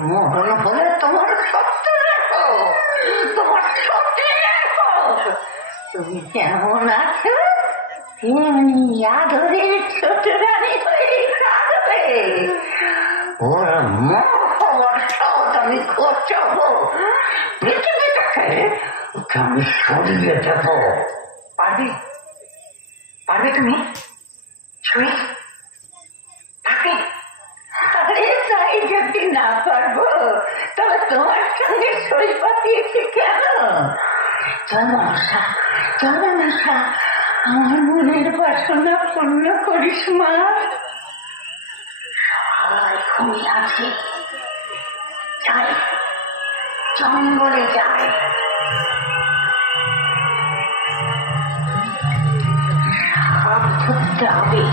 মরণ হলে তোমার সত্য রাখো, তোমার সত্যি রাখো। তুমি কেমন আছো তেমনি আদরের ছোট রানী হয়ে থাকবে। ওর আমি খোঁজাবো পৃথিবীটাকে, ওকে আমি সরিয়ে দেব। পারবে? পারবে তুমি? ছুঁই পারবে? আরে তাই যদি না পারবো তবে তোমার সঙ্গে সই পাতিয়েছি কেন? চলো আশা, চলো আশা, আমার মনের বাসনা পূর্ণ করিস মা। সবাই ঘুমিয়ে আছে, যাই জঙ্গলে যাই। সাপ ধরতে হবে।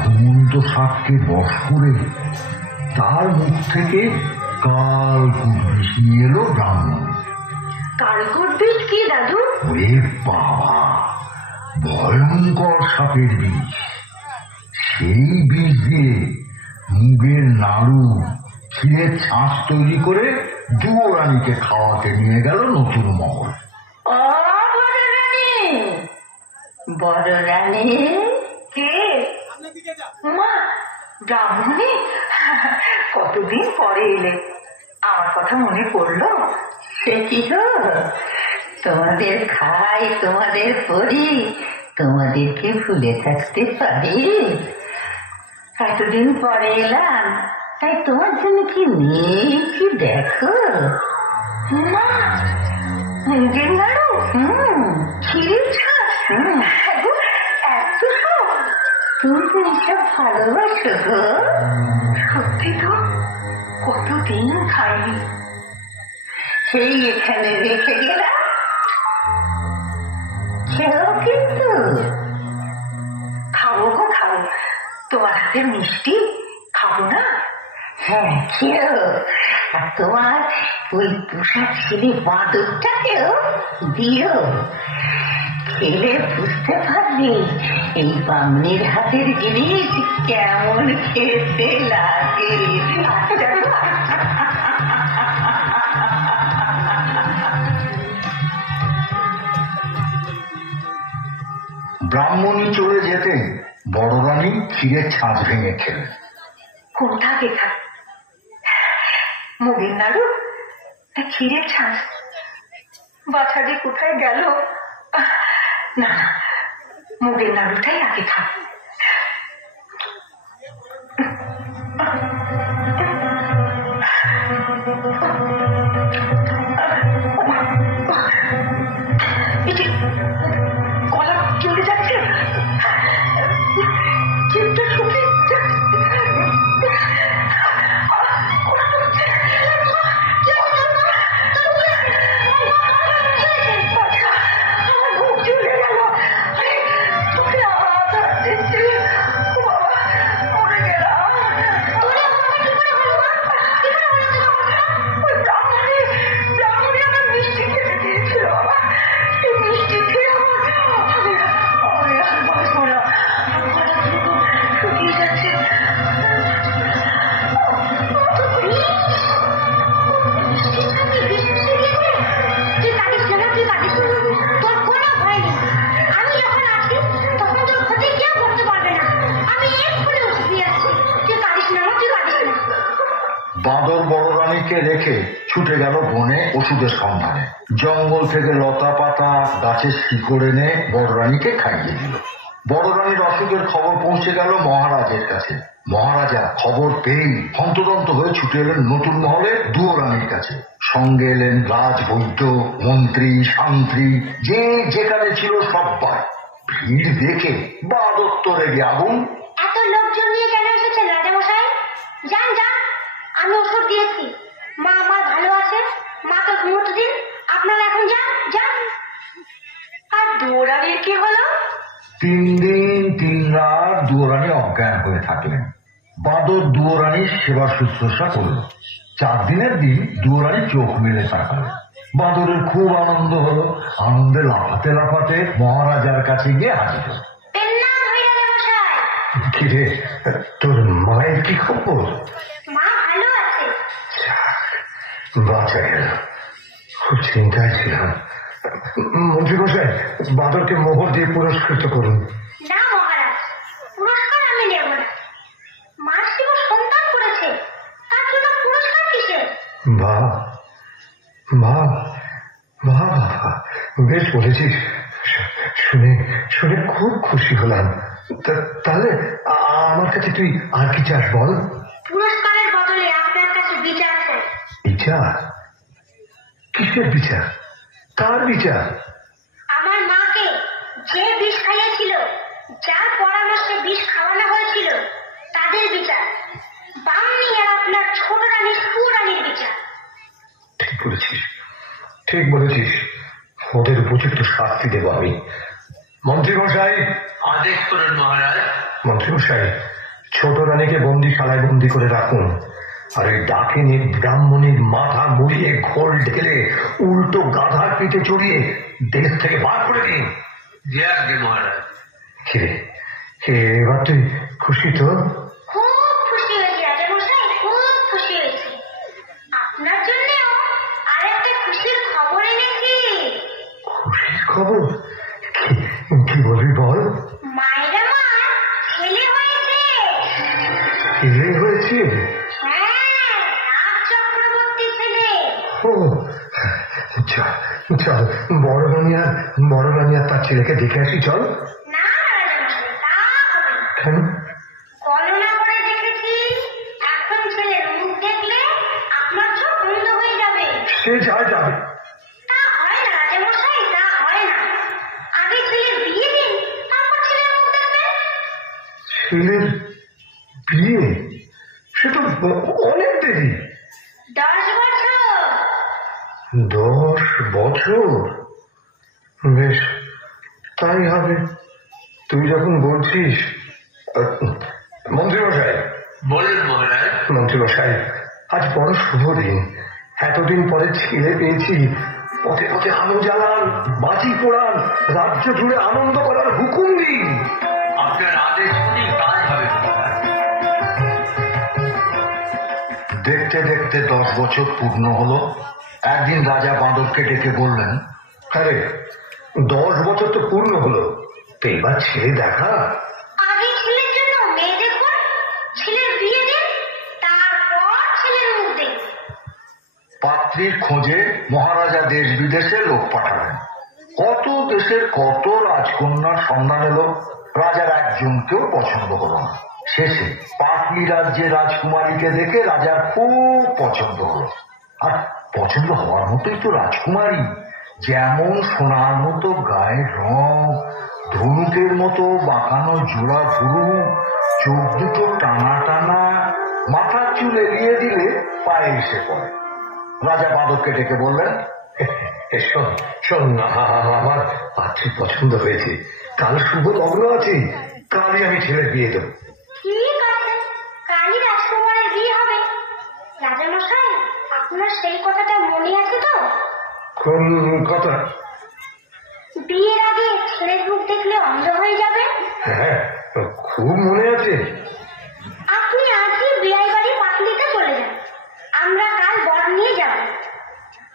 ঘুমন্ত সাপকে বশ করে তার মুখ থেকে কালকুট বিষ নিয়ে এলো ব্রাহ্মণ। কালকুট বিষ কি দাদু? ওরে বাবা, ভয়ঙ্কর সাপের বিষ। সেই বিষ দিয়ে মুগের নাড়ু, ক্ষীরের ছাঁচ তৈরি করে যুবরানীকে খাওয়াতে নিয়ে গেল নতুন মহল। ও বড় রানী কে? মা ব্রাহ্মণী, কতদিন পরে এলে, আমার কথা মনে পড়লো? সে কি গো, তোমাদের খাই, তোমাদের পড়ি, তোমাদেরকে ভুলে থাকতে পারি? এতদিন পরে এলাম, তাই তোমার জন্য কি নেই কি দেখো। মা মুগের নাড়ু, ক্ষীরের ছাঁচ, এত তুমি তো এইসব ভালোবাসো গো। সত্যি তো, কতদিন খাইনি, সেই এখানে রেখে গেলাম। খেয়েও কিন্তু খাবো গো খাবো, তোমার হাতের মিষ্টি খাবো না? হ্যাঁ খেয়েও, আর তোমার ওই পোষা ছেলে বাঁদরটাকেও দিও। খেলে বুঝতে পারবে এই বামনির হাতের জিনিস কেমন খেতে লাগে। ব্রাহ্মণী চলে যেতে বড় রানী ক্ষীরের ছাঁচ ভেঙে খেলেন। কোনটা আগে খাক? মুগের নাড়ু না ক্ষীরের ছাঁচ? বাছাটি কোথায় গেল? না না, মুগের নাড়ুটাই আগে খাক। গলা চলে যাচ্ছে, চিন্তা শুকিয়ে যাচ্ছে। বাঁদর বড় রানীকে রেখে ছুটে গেল বনে ওষুধের সন্ধানে। জঙ্গল থেকে লতা পাতা গাছের শিকড় এনে বড় রানীকে খাইয়ে দিল। বড় রানীর অসুখের খবর পৌঁছে গেল মহারাজের কাছে। মহারাজা খবর পেয়েই হন্তদন্ত হয়ে ছুটে এলেন নতুন মহলে দুয়ো রানীর কাছে। সঙ্গে এলেন রাজবৈদ্য, মন্ত্রী, শান্ত্রী, যে যেখানে ছিল সব্বাই। ভিড় দেখে বাঁদর তো রেগে আগুন। এত লোকজন নিয়ে কেন এসেছেন রাজামশাই? যান যান, আমি ওষুধ দিয়েছি, মা আমার ভালো আছে, মাকে ঘুমোতে দিন। আপনারা এখন যান যান। আর দুয়োরানির কি হলো? 3 দিন 3 রাত দুয়ো রানী অজ্ঞান হয়ে থাকলেন। বাঁদর দুয়ো রানীর সেবা শুশ্রূষা করল। 4 দিনের দিন দুয়ো রানী চোখ মেলে তাকালেন। বাঁদরের খুব আনন্দ হলো। আনন্দে লাফাতে লাফাতে মহারাজার কাছে গিয়ে হাজির হল। পেন্নাম হই রাজামশাই। কিরে, তোর মায়ের কি খবর? মা ভালো আছে। বাঁচা গেল, খুব চিন্তায় ছিলাম। মন্ত্রী মশাই, বাঁদরকে মোহর দিয়ে পুরস্কৃত করুন। না মহারাজ, পুরস্কার আমি নেব না। মার শিব সন্তান করেছে, তার জন্য পুরস্কার কিসের? বাহ বাহ বাহ বাবা, বেশ বলেছিস। শুনে শুনে খুব খুশি হলাম। তাহলে আমার কাছে তুই আর কি চাস বল? পুরস্কারের বদলে আপনার কাছে বিচার চাই। বিচার? কিসের বিচার? কার বিচার? আমার মাকে যে বিষ খাইয়েছিল, যার পরামর্শে বিষ খাওয়ানো হয়েছিল, তাদের বিচার। বামনি আর আপনার ছোট রানী সুরানীর বিচার। ঠিক বলেছিস, ঠিক বলেছিস। ওদের উপযুক্ত শাস্তি দেব আমি। মন্ত্রী মশাই, আদেশ করুন মহারাজ। মন্ত্রী মশাই, ছোট রানীকে বন্দিশালায় বন্দি করে রাখুন। আর ওই ডাকিনী ব্রাহ্মণীর মাথা মুড়িয়ে ঘোল ঢেলে উল্টো গাধার পিঠে চড়িয়ে দেশ থেকে বার করে দিন। যে আগে মহারাজ। কিরে, এবার তুই খুশি তো? খুব খুশি হয়েছি রাজামশাই, খুব খুশি হয়েছি। আপনার জন্যও আরেকটা খুশির খবর এনেছি। খুশির খবর? কি বলবি বল। মায়েরা মা ছেলে হয়েছে। ছেলে হয়েছে? হ্যাঁ, রাজ চক্রবর্তী ছেলে। ও চল চল, বড় রানী আর তার ছেলেকে দেখে আসি। চল। না রাজামশাই, তা হবে না। কেন? গণনা করে দেখেছি, এখন ছেলের মুখ দেখলে আপনার চোখ বন্ধ হয়ে যাবে। সে যা যাবে। তা হয় না রাজামশাই, তা হয় না। আগে ছেলের বিয়ে দিন, তারপর ছেলের মুখ দেখবেন। ছেলের বিয়ে? সে তো অনেক দেরি। 10 বছর। 10 বছর? বেশ, তাই হবে। তুই যখন বলছিস। মন্ত্রীমশাই, বলুন মহারাজ। মন্ত্রীমশাই, আজ বড় শুভ দিন। এতদিন পরে ছেলে পেয়েছি। পথে পথে আলো জ্বালান, বাজি পোড়ান, রাজ্য জুড়ে আনন্দ করার হুকুম দিন। আপনার আদেশ শুনেই কাজ হবে মহারাজ। দেখতে দেখতে 10 বছর পূর্ণ হলো। একদিন রাজা বাঁদরকে ডেকে বললেন, আরে 10 বছর তো পূর্ণ হলো, তো এবার ছেলে দেখা। আগে ছেলের জন্য মেয়ে দেখুন, ছেলের বিয়ে দিন, তারপর ছেলের মুখ দেখুন। পাত্রীর খোঁজে মহারাজা দেশ বিদেশে লোক পাঠালেন। কত দেশের কত রাজকন্যার সন্ধান এলো, রাজার একজনকেও পছন্দ হলো না। শেষে পাটলি রাজ্যের রাজকুমারীকে দেখে রাজার খুব পছন্দ হলো। আর পছন্দ হওয়ার মতোই তো রাজকুমারী, যেমন সোনার মতো গায়ের রং, ধনুকের মতো বাঁকানো জোড়া ভুরু, চোখ দুটো টানা টানা, মাথার চুল এলিয়ে দিলে পায়ে এসে পড়ে। রাজা বাঁদরকে ডেকে বললেন, শোন শোন, আমার পাত্রী পছন্দ হয়েছে। কাল শুভ লগ্ন আছে, কালই আমি ছেলের বিয়ে দেবো। ঠিক আছে, কালই রাজকুমারের বিয়ে হবে। রাজামশাই, আপনার সেই কথাটা মনে আছে তো? কোন কথা? বিয়ের আগে ছেলের মুখ দেখলে অন্ধ হয়ে যাবে। হ্যাঁ, খুব মনে আছে। আপনি আজই বিয়ে বাড়ি পাটলিতে চলে যান, আমরা কাল বর নিয়ে যাব।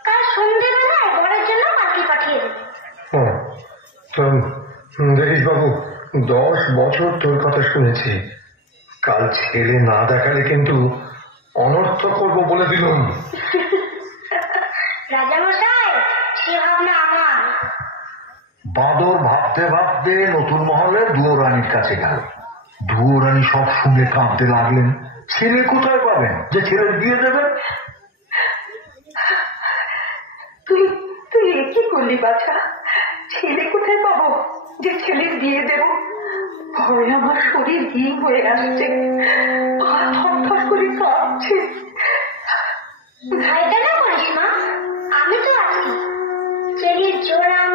কাল সন্ধ্যেবেলায় বরের জন্য পাটলি পাঠিয়ে দেব। দেখিস বাবু, 10 বছর তোর কথা শুনেছি। কাল ছেলে না দেখালে কিন্তু অনর্থ করবো বলে দিলুম। রাজামশাই, সে ভাবনা আমার। বাঁদর ভাবতে ভাবতে নতুন মহলের দুয়োরানীর কাছে গেল। দুয়োরানী সব শুনে কাঁদতে লাগলেন। ছেলে কোথায় পাবেন যে ছেলের বিয়ে দেবেন? তুই তুই এ কি করলি বাছা? ছেলে কোথায় পাবো যে ছেলের বিয়ে দেব? ভয়ে আমার শরীর হিম হয়ে আসছে, পা থরথর করে কাঁপছে। ভয় কেন করিস মা? আমি তো আছি। চেলির জোড়াম,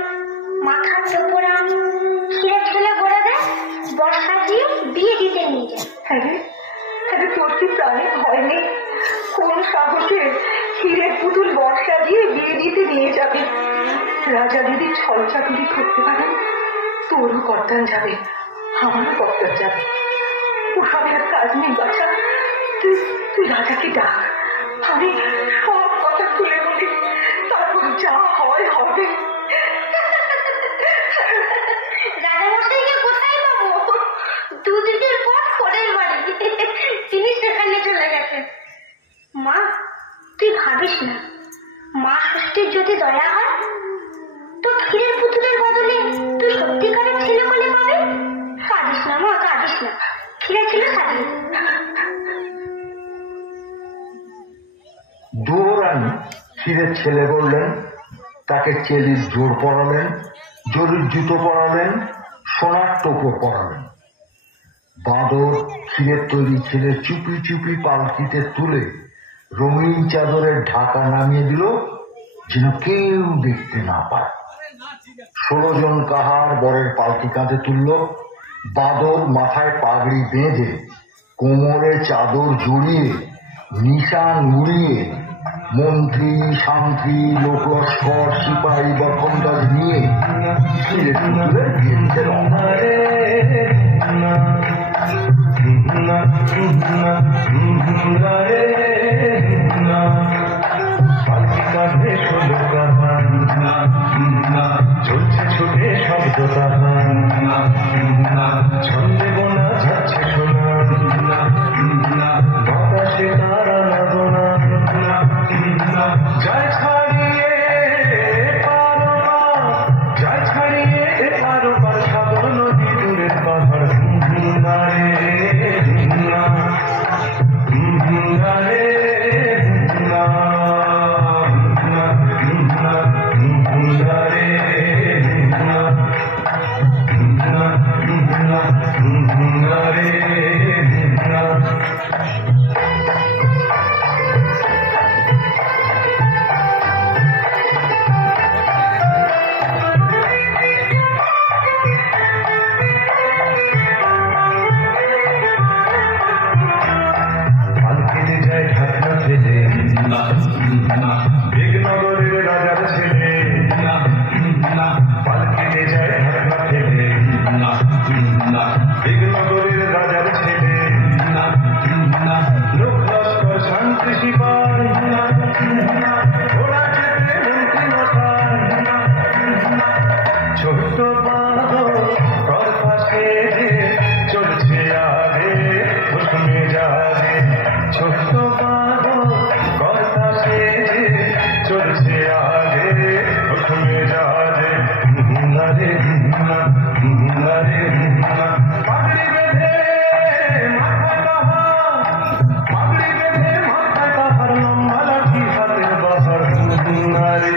মাথার চোপড়াম, ছিঁড়ে ছেলে বলে দেয়, বর্ষা দিয়ে বিয়ে দিতে নিয়ে যায়। হ্যাঁ রে, তোর কি প্রাণে ভয় নেই? কোন সাহসে ক্ষীরের পুতুল বর্ষা দিয়ে বিয়ে দিতে নিয়ে যাবে? রাজা যদি ছল চাতুরি করতে পারেন, তোরও কর্তান যাবে, আমারও কর্তান যাবে। ওসবের আর কাজ নেই বাছা। তুই রাজাকে ডাক, আমি সব কথা খুলে বলি, তারপর যা হয় হবে। রাজামশাইকে কোথায় পাবো? দুদিনের পর ফোনের বাড়ি, তিনি সেখানে চলে গেছেন। মা, তুই ভাবিস না, মা ষষ্ঠীর যদি দয়া হয় তো ক্ষীরের পুতুলের বদলে তুই সত্যিকারের ছেলে বলে পাবে। কাঁদিস না মা, কাঁদিস না, ক্ষীরের ছিল সাজিয়ে। দুয়োরানী ক্ষীরের ছেলে বললেন, তাকে চেলির জোর পরালেন, জরির জুতো পরালেন, সোনার টোপর পরালেন। বাঁদর ক্ষীরের তৈরি ছেলে চুপি চুপি পালকিতে তুলে রঙিন চাদরের ঢাকা নামিয়ে দিল, যেন কেউ দেখতে না পায়। 16 জন কাহার বরের পালকি কাঁধে তুলল। বাঁদর মাথায় পাগড়ি বেঁধে, কোমরে চাদর জড়িয়ে, নিশান উড়িয়ে, মন্ত্রী শান্তি লোকলস্কর সিপাহী বরকন্দাজ নিয়ে ক্ষীরের পুতুলের বিয়ে দিতে রওনা। চলছে ছুটে শব্দ ছন্দে বোনা যাচ্ছে সোনা, বাতাসে তারা লাগোনা, যায় ছাড়িয়ে পারো পার, যায় ছাড়িয়ে পারো পার সাধনা। দিগনগরের রাজার ছেলে লোক লস্কর শান্তি সিপাই ওরা চেপে মন্ত্রী মশাই ছোট্ট বাঁদর ঘর পাশে চলছে আগে ঘুমে যাবে ছোট্ট বাঁদর ঘর পাশে চলছে আগে ঘুমে যাবে নারে নারে পাগড়ি বেঁধে মাথায় পাহাড় লম্বা লাঠি হাতের বাহার নারে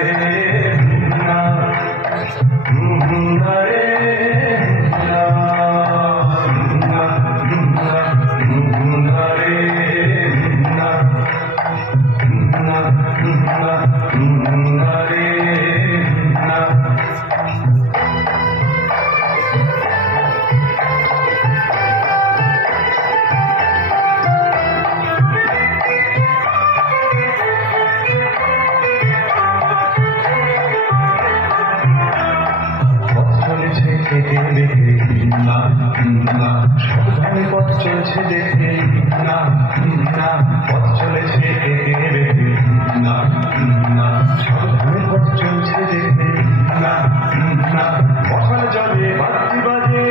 সাবধানে পথ চলছে দেখে পথ চলেছে সাবধানে পথ চলছে দেখে বসার জলে বাতি বাজে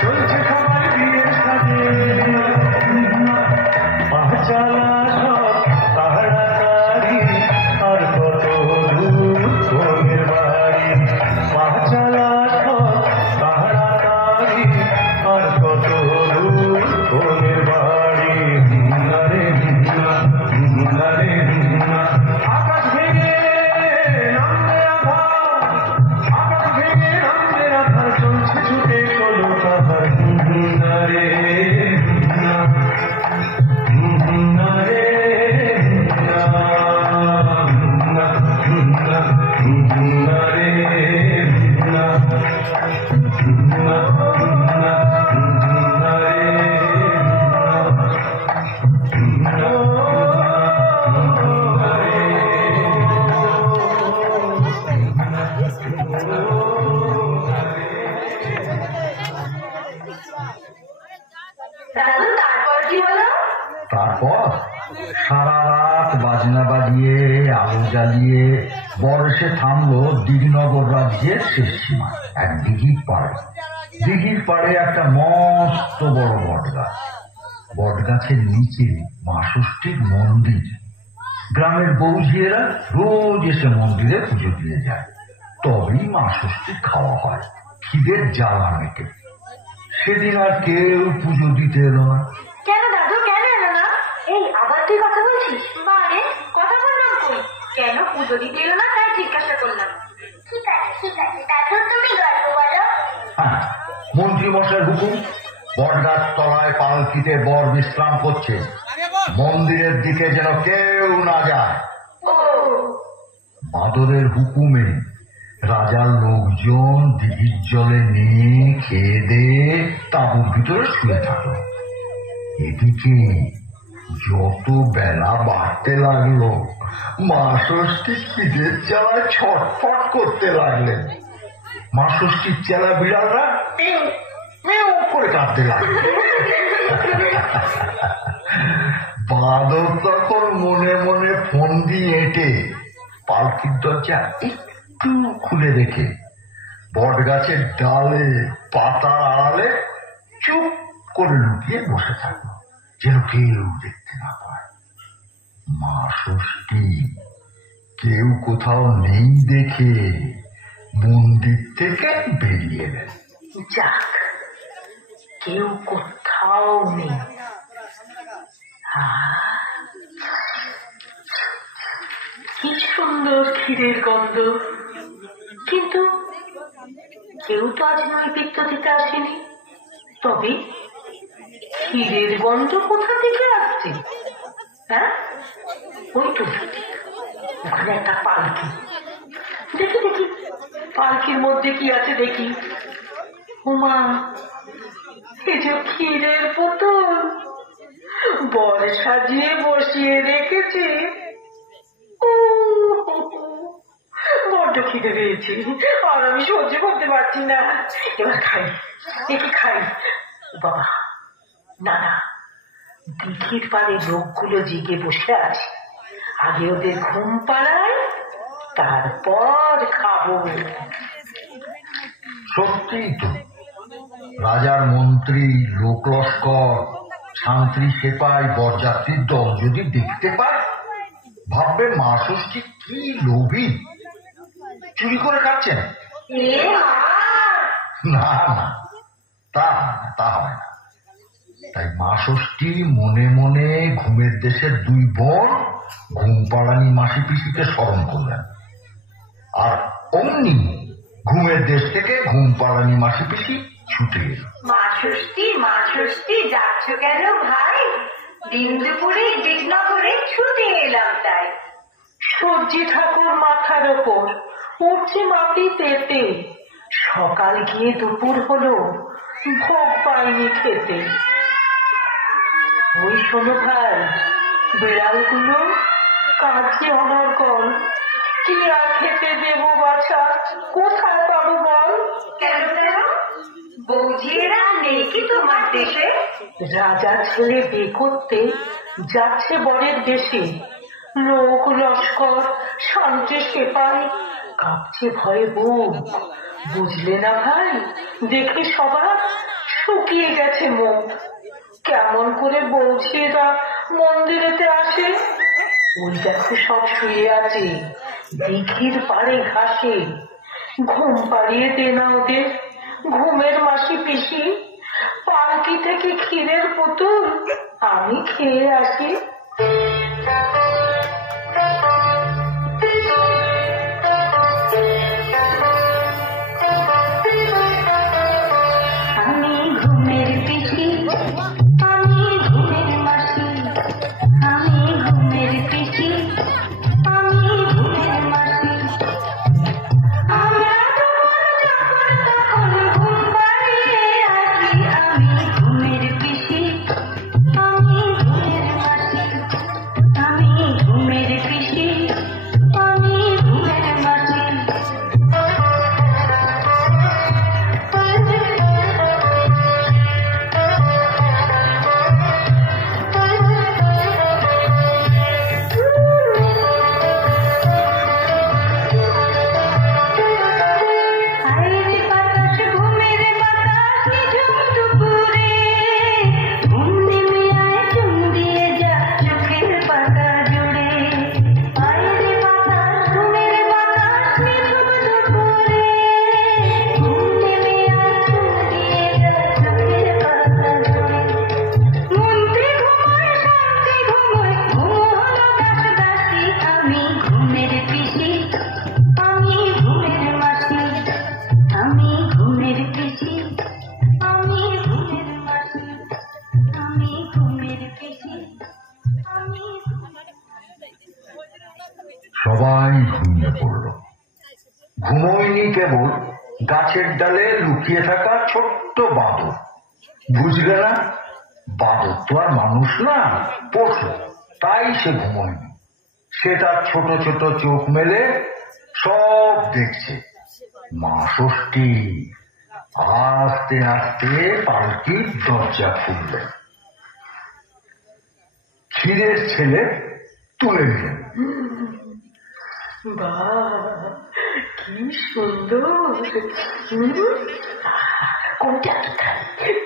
চলছে সবাই বিয়ের সাজে পাঁচালা সব তাড়াতাড়ি আর কত দূর কোনের বাড়ি পাঁচালা সব তাড়াতাড়ি আর কত দূর কোনের বাড়ি নারে নারে আকাশ ভেঙে নামবে আধার আকাশ ভেঙে নামবে আধার চলছে ছুটে চলো তাহার নারে দাদু তারপর কি হলো? তারপর সারা রাত বাজনা বাজিয়ে আলো জ্বালিয়ে বর্ষে থামলো দিগনগর রাজ্যের শেষ সীমায় এক দিঘির পাড়ে। দিঘির পাড়ে একটা মস্ত বড় বটগাছ। বটগাছের নিচে মা ষষ্ঠীর মন্দির। গ্রামের বৌঝিয়েরা রোজ এসে মন্দিরে পুজো দিয়ে যায়, তবেই মা ষষ্ঠীর খাওয়া হয়, খিদের জ্বালা মেটে। সেদিন আর কেউ পুজো দিতে এলো না। কেন দাদু, কেন এলো না? এই আবার তুই কথা বলছিস? বারে কথা বললাম কই? কেন পুজো দিতে এলো না তাই জিজ্ঞাসা করলাম। ঠিক আছে দাদু, তুমি গল্প বলো। হ্যাঁ, মন্ত্রী মশাইয়ের হুকুম, বটগাছ তলায় পালকিতে বর বিশ্রাম করছে, মন্দিরের দিকে যেন কেউ না যায়। ও বাদরের হুকুমে রাজার লোকজন দিঘির জলে নিয়ে খেয়ে দিয়ে তাঁবুর ভিতরে শুয়ে থাকলো। এদিকে যত বেলা বাড়তে লাগলো মা ষষ্ঠী খিদের জ্বালায় ছটফট করতে লাগলেন। মা ষষ্ঠীর চেলা বিড়ালরা মিউ মিউ করে কাঁদতে লাগলো। বাদর তখন মনে মনে ফোন দিয়ে এঁটে পালকির দরজা একটু খুলে রেখে বট গাছের ডালে পাতার আড়ালে চুপ করে লুকিয়ে বসে থাকলো, যেন কেউ দেখতে না পায়। মা ষষ্ঠী কেউ কোথাও নেই দেখে মন্দির থেকে বেরিয়ে এলেন। যাক, কেউ কোথাও নেই। কি সুন্দর ক্ষীরের গন্ধ, কিন্তু কেউ তো আজ নৈবেদ্য দিতে আসেনি। তবে ক্ষীরের গন্ধ কোথা থেকে আসছে? হ্যাঁ, ওই তো ওখানে একটা পালকি। দেখি দেখি পালকির মধ্যে কি আছে দেখি। উমা, এই যে ক্ষীরের বোতল বর সাজিয়ে বসিয়ে রেখেছে। বড্ড বড্ড খিদে পেয়েছি, আর আমি সহ্য করতে পারছি না। এবার খাই, দেখি খাই। বাবা, না না, দিঘির পাড়ে লোকগুলো জেগে বসে আছে, আগে ওদের ঘুম পাড়ায়, তারপর খাবো। সত্যিই তো, রাজার মন্ত্রী, লোকলস্কর, শান্তি, সেপাই, বরযাত্রীর দল যদি দেখতে পায়, ভাববে মা ষষ্ঠী কি লোভী, চুরি করে খাচ্ছেন। না না, তা হয় না। তাই মা ষষ্ঠী মনে মনে ঘুমের দেশের দুই বোন ঘুমপাড়ানি মাসি পিসিকে স্মরণ করলেন, আর অমনি ঘুমের দেশ থেকে ঘুমপাড়ানি মাসি পিসি ছুটে এল। মা ষষ্ঠী যাচ্ছ কেন ভাই? দিন দুপুরে দিগনগরে ছুটে এলাম তাই। সবজি ঠাকুর মাথার ওপর উঠছে মাটিতে, সকাল গিয়ে দুপুর হলো, ভোগ পাইনি খেতে। ওই শোনো ভাই, বিড়ালগুলো কাঁদছে অনর্গল, কি আর খেতে দেবো বাছা, কোথায় পাবো বল? কেন বৌঝিয়েরা নেই কি তোমার দেশে? রাজার ছেলে বিয়ে করতে যাচ্ছে বরের দেশে, লোক লস্কর, শান্তি, সেপাই, কাঁপছে ভয়ে বুক। বুঝলে না ভাই, দেখে সবার শুকিয়ে গেছে মুখ। কেমন করে বৌঝিয়েরা মন্দিরেতে আসে? ওই দেখো সব শুয়ে আছে দিঘির পাড়ে ঘাসে। ঘুম পাড়িয়ে দে না ওদের, ঘুমের মাসি পিসি। পালকি থেকে ক্ষীরের পুতুল আমি খেয়ে আসি। আমি ঘুমের পিসি, আমি ঘুমের মাসি, আমি ঘুমের পিসি, আমি ঘুমের মাসি। আমরা যখন ঘুম পাড়িয়ে আসি, আমি ঘুমের পিসি, আমি ঘুমের মাসি, আমি ঘুমের পিসি, আমি ঘুমের মাসি। আরে বাতাস, ঘুমের বাতাস, নিঝুম দুপুরে ঘুম নেমে আয়, চুম দিয়ে যা চোখের পাতা জুড়ে। আরে বাতাস, ঘুমের বাতাস, নিঝুম দুপুরে ঘুম নেমে আয়, চুম দিয়ে যা চোখের পাতা জুড়ে। মন্ত্রী ঘুমোয়, শান্তি ঘুমোয়, ঘুমোলো দাস দাসী। আমি ঘুমের পিসি, আমি ঘুমের মাসি, আমি ঘুমের পিসি, আমি ঘুমের মাসি, আমি ঘুমের পিসি, আমি সবাই ঘুমিয়ে পড়ল। ঘুমোয়নি কেবল গাছের ডালে লুকিয়ে থাকা ছোট্ট বাদর। বুঝলে না, বাদর তো আর মানুষ না, পশু, তাই সে ঘুমোয়নি। সে তার ছোট ছোট চোখ মেলে সব দেখছে। মা ষষ্ঠী আস্তে আস্তে পালকির দরজা খুলল, ক্ষীরের ছেলে তুলে নিলেন। বাহ, কি সুন্দর। কোনটা খাই,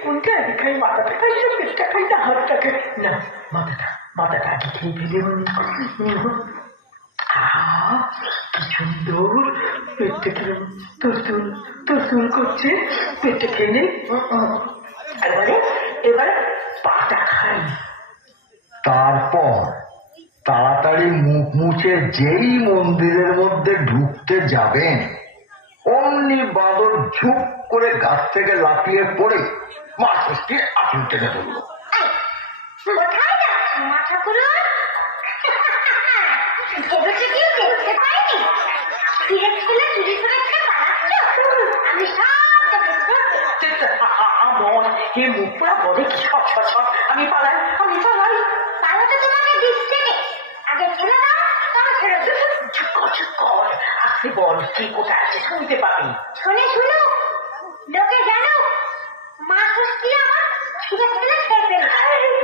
কোনটা আগে খাই? মাথাটা খাই না পেটটা খাই না হাতটা খাই? না, মাথাটা আগে খেয়ে ফেলে। কি সুন্দর, পেটটা কিরম তুল করছে, পেটটা খেয়ে নেই। এবারে পাটা খাই। তারপর তাড়াতাড়ি মুখ মুছে যেই মন্দিরের মধ্যে ঢুকতে যাবেন, অমনি বাদর ঝুপ করে গাছ থেকে লাফিয়ে পড়ে মা ষষ্ঠীর আঁচল টেনে ধরল। কোথায় যাচ্ছ মা ঠাকুর? ভেবেছে কি দেখতে পাইনি? ফিরে ছেলে চুরি করে খেয়ে পালাচ্ছ? আমি সব দেখেছি। এ মুখ পোড়া বলে কি সব আমি পালাই। পালাতে তোমাকে দিচ্ছে কে? আগে ছেড়ে দাও, তবে ছেড়ে দেবো। চুপ কর, আস্তে বল কে কোথায় আছে, শুনতে পাবি। শুনে শুনো, লোকে জানো মা ষষ্ঠী আমার ছিঁড়ে ছিঁড়ে খেয়ে ফেলে।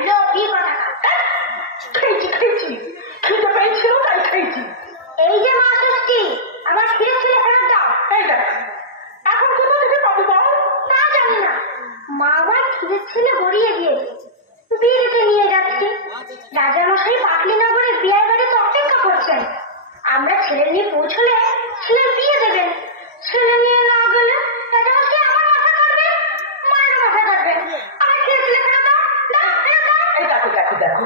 লোভী কথা। খেয়েছি খিদে পেয়েছিল তাই খেয়েছি। এই যে মা ষষ্ঠী, আমার ছিঁড়ে ছিঁড়ে ফেরত দাও। এই দেখ, এখন কোথা থেকে পাবি বল? তা জানি না, মা আমার ছিঁড়ে ছিঁড়ে গড়িয়ে দিয়েছে, বিয়েতে নিয়ে যাচ্ছি। রাজামশাই পাটলিনগরে বিয়ের বাড়িতে অপেক্ষা করছেন। আমরা ছেলে নিয়ে পৌঁছলে ছেলের বিয়ে দেবেন। ছেলে নিয়ে না গেলে রাজামশাই আমার মাথা কাটবে, মায়ের মাথা কাটবে। আমার ছিঁড়ে ছিঁড়ে ফেরত দাও, দাও, ফেরত দাও। এই দেখো,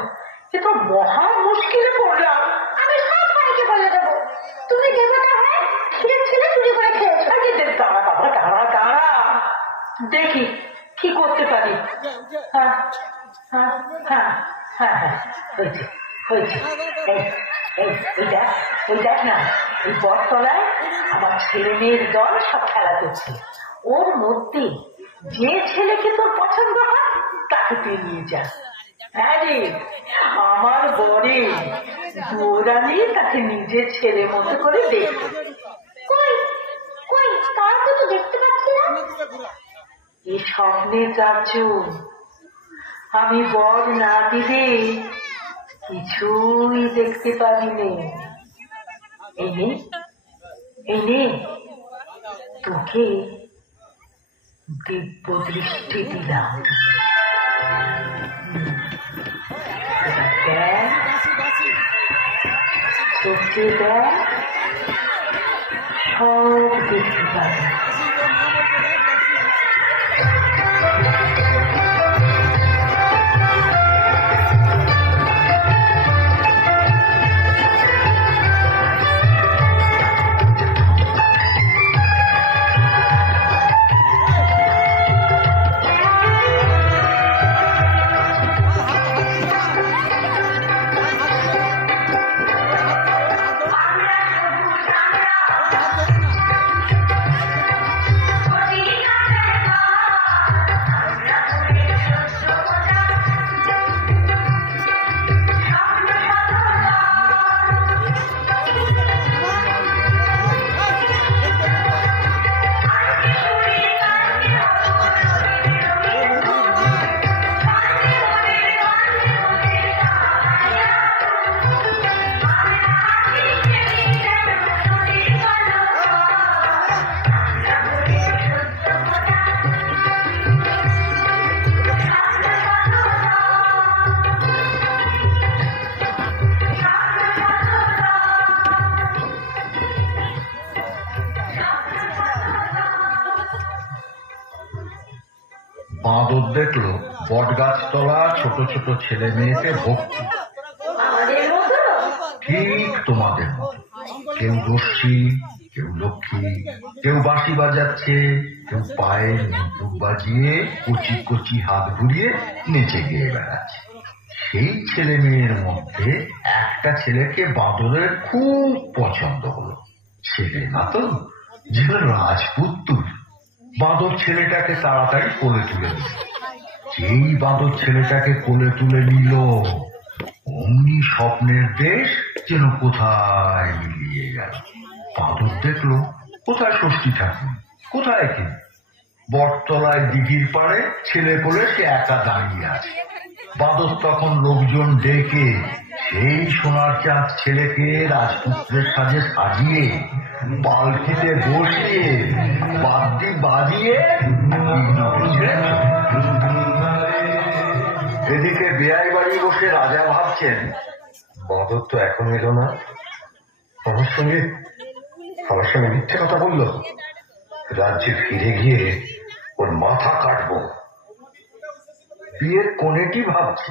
এ তো মহা মুশকিলে পড়লাম। আমি সব ভাইকে বলে দেবো তুমি দেবতা হয়ে ছিঁড়ে ছিঁড়ে চুরি করে খেয়েছো। দাঁড়া বাবা, দাঁড়া, দেখি কি করতে পারি। হ্যাঁ, হয়েছে। ওই দেখ না, এই বটতলায় আমার ছেলে মেয়ের দল সব খেলা করছে। ওর মধ্যে যে ছেলেকে তোর পছন্দ হয় তাকে তুই নিয়ে যা। হ্যাঁ রে, আমার বরে দৌড়ানি তাকে নিজের ছেলে মতো করে দেখবে। কই কই কাউকে তো দেখতে পাচ্ছি না। এই স্বপ্নে যাচ্ছ, আমি বর না দিলে কিছুই দেখতে পাবি নে। এই নে তোকে দিব্য দৃষ্টি দিলাম। দেখ, চোখে দেখ, সব দেখতে পাবি। বাঁদর দেখলো বট গাছতলা ছোট ছোট ছেলে মেয়েকে ভক্তি। আমাদের মতো ঠিক তোমাদের মতো, কেউ দস্যি, কেউ লক্ষ্মী, কেউ বাঁশি বাজাচ্ছে, কেউ পায়ের নুপুর বাজিয়ে কচি কচি হাত ঘুরিয়ে নেচে গিয়ে বেড়াচ্ছে। সেই ছেলে মেয়ের মধ্যে একটা ছেলেকে বাঁদরের খুব পছন্দ হলো। ছেলে না তো, যেন রাজপুত্তুর। বাঁদর ছেলেটাকে তাড়াতাড়ি কোলে তুলে নিল। যেই বাঁদর ছেলেটাকে কোলে তুলে নিল, অমনি স্বপ্নের দেশ যেন কোথায় মিলিয়ে গেল। বাঁদর দেখলো কোথায় ষষ্ঠী ঠাকুর, কোথায় কি? বটতলায় দিঘির পাড়ে ছেলে কোলে সে একা দাঁড়িয়ে আছে। বাঁদর তখন লোকজন ডেকে সেই সোনার চাঁদ ছেলেকে রাজপুত্রের সাজে সাজিয়ে পালকিতে বসিয়ে বাদ্যি বাজিয়ে এদিকে বেয়াই বাড়ি বসে রাজা ভাবছেন, বাঁদর তো এখন এলো না, আমার সঙ্গে মিথ্যে কথা বললো। রাজ্যে ফিরে গিয়ে ওর মাথা কাটবো। বিয়ের কোনেটি ভাবছে,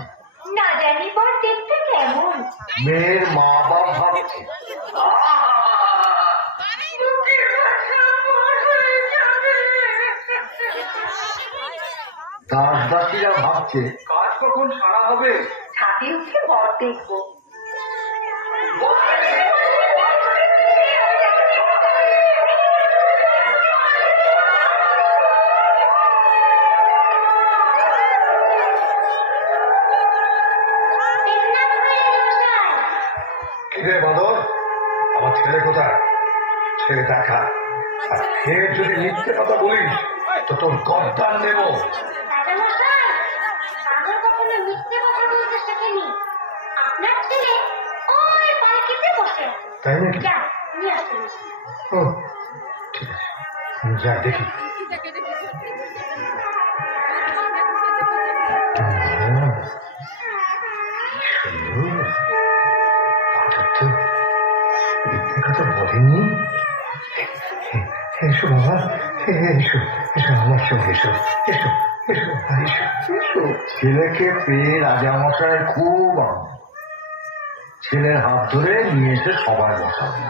না জানি বর দেখতে কেমন। মেয়ের মা বাপ ভাবছে, দাস দাসীরা ভাবছে কাজ কখন সারা হবে। ছাদে উঠে বর দেখবো। কিরে বাঁদর, আমার ছেলে কোথায়? খা। আর ফের যদি মিথ্যে কথা বলিস তো তোর গর্দান নেব। রাজামশাই, বাদর কখনো মিথ্যে কথা বলতে শেখেনি। আপনার ছেলে ওই পালকিতে বসে আছে। তাই নাকি? যা, নিয়ে আসুন। ও ঠিক আছে, যা দেখি। মিথ্যে কথা বলেনি। এসো বাবা, এসো এসো আমার সঙ্গে, এসো এসো এসো এসো এসো। ছেলেকে পেয়ে রাজামশাইয়ের খুব আনন্দ। ছেলের হাত ধরে নিয়ে এসে সবাই বসাবে।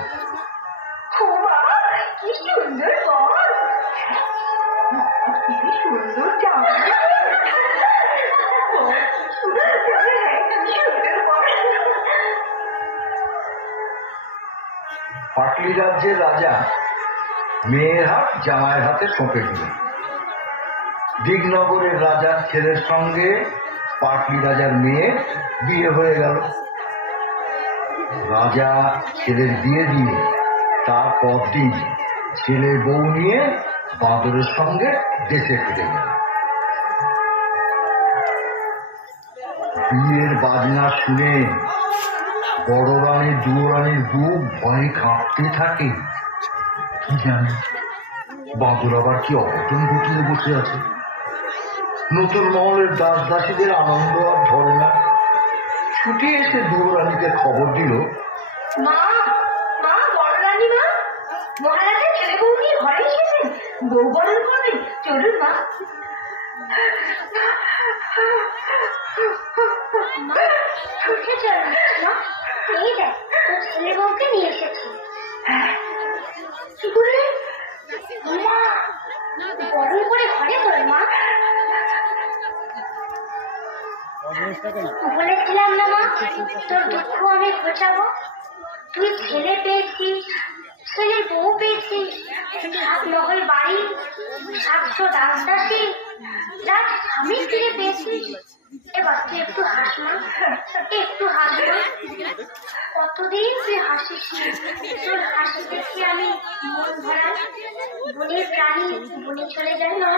ও বাবা, কি সুন্দর বল! কি সুন্দর জামা! পাটলি রাজ্যের রাজা মেয়ের হাত জামাইয়ের হাতে সঁপে দিলেন। দিগনগরের রাজার ছেলের সঙ্গে পাটলি রাজার মেয়ে বিয়ে হয়ে গেল। রাজা ছেলের বিয়ে দিয়ে তারপর দিন ছেলের বউ নিয়ে বাঁদরের সঙ্গে দেশে ফিরে গেল। বিয়ের বাজনা শুনে বড় রানী দুরানির বুক ভয়ে কাঁপতে থাকে। কি জানে বাঁদর আবার কি অঘটন ঘটিয়ে বসে আছে। নতুন মহলের দাস দাসীদের আনন্দ আর ধরে না। ছুটে এসে দুরানিকে খবর দিল, মা, মা, বড় রানী মা, মহারাজের ছেলে বউ নিয়ে ঘরে এসেছেন, বউ বরণ করবেন, চলুন মা। উঠে চল মা, এই দেখ তোর ছেলে বউকে নিয়ে এসেছি। কি করে? মা, বরণ করে ঘরে তোর মা। বলেছিলাম না মা, তোর দুঃখ আমি ঘোচাবো। তুই ছেলে পেয়েছিস, ছেলের বউ পেয়েছিস, 7 মহল বাড়ি, 700 দাসদাসী, রাজ স্বামী ফিরে পেয়েছিস। এবার তুই একটু হাস মা, একটু হাস মা। কতদিন তুই হাসিস, তোর হাসি দেখি আমি মন ভরা। বনের প্রাণী বনে চলে যায় না।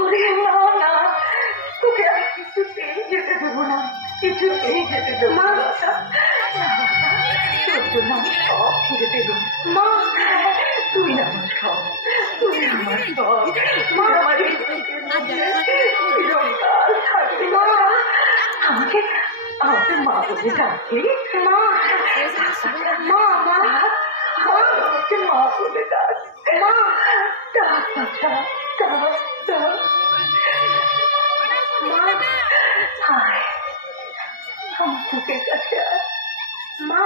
ওরে না, না, তোকে আমি কিছুতেই যেতে দেবো না, কিছুতেই যেতে দেবো না। তোর জন্য আমি সব ছেড়ে দেবো মা, তুই আমার সব, তুই আমার সব, মা আমার এই চিরকাল থাকবি। মা, আমাকে আমাকে মা বলে ডাকবি? মা, মা, মা, আমাকে মা বলে ডাক। মা, ডাক, ডাক, ডাক, ডাক। আয়, আমার বুকের কাছে আয়। মা।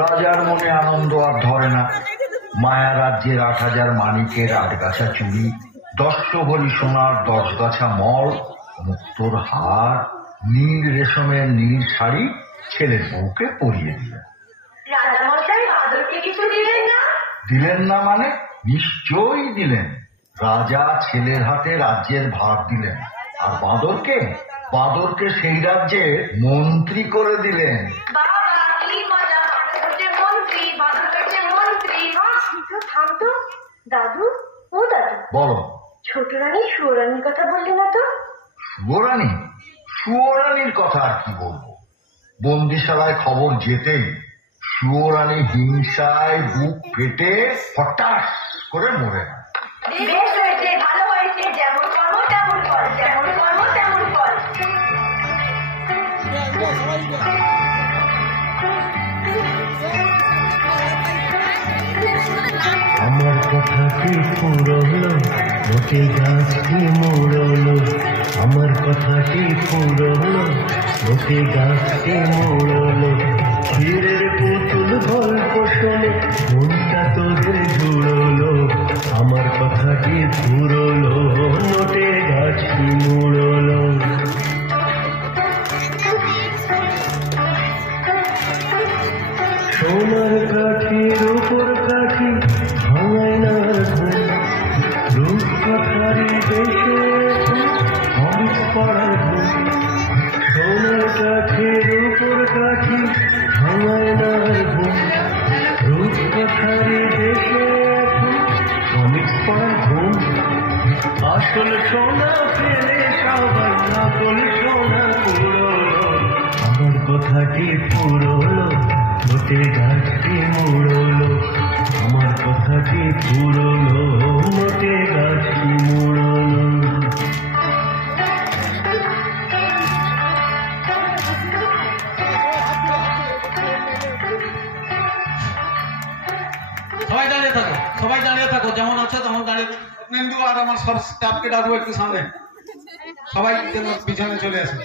রাজার মনে আনন্দ আর ধরে না। মায়া রাজ্যের 8000 মানিকের 8 গাছা চুড়ি, 10 ভরি সোনার 10 গাছা মল, মুক্তোর হার, নীল রেশমের নীল শাড়ি ছেলের বউকে পরিয়ে দিলেন। রাজামশাই বাদরকে কিছু দিলেন না? দিলেন না মানে নিশ্চয়ই দিলেন। রাজা ছেলের হাতে রাজ্যের ভার দিলেন, আর বাঁদরকে সেই রাজ্যের মন্ত্রী করে দিলেন। বাবা, কি মজা! মন্ত্রী, বাদর কাছে মন্ত্রী। মা, থাম তো। দাদু, ও দাদু, বলো। ছোট রানী সুরানির কথা বললে না তো? সুয়োরানীর কথা আর কি বলবো। বন্দিশালায় খবর যেতেই সুয়োরানী হিংসায় বুক ফেটে হঠাৎ করে মরে না। বেশ হয়েছে, ভালো হয়েছে। যেমন কর্ম তেমন ফল, যেমন কর্ম তেমন ফল। আমার কথাটি ফুরলো, মোটে গাছটি মোড়লো। আমার কথাটি ফুরলো, মোটে গাছটি মোড়লো। ক্ষীরের পুতুল গল্প শোনে মনটা তোদের জুড়লো। আমার কথাটি ফুরলো, নোটে গাছটি মোড়লো। সোনার কাঠির উপর কাঠি ভাঙায় না ঘুম। রূপ কথারি দেশে অমিত পড়ার ঘুম। সোনার কাঠির উপর কাঠি আসল সোনা ফেলে সবাই নকল সোনা পুরলো, আমার কথাটি পুরলো, মোটে গাছটি মুড়লো, আমার কথাটি পুরলো, মোটে গাছটি মুড়লো। সবাই দাঁড়িয়ে থাকো, সবাই দাঁড়িয়ে থাকো, যেমন আছে তেমন দাঁড়িয়ে। নেন্দু আর আমার সব স্টাফকে ডাকবো একটু সামনে, সবাই যেন পিছনে চলে আসে।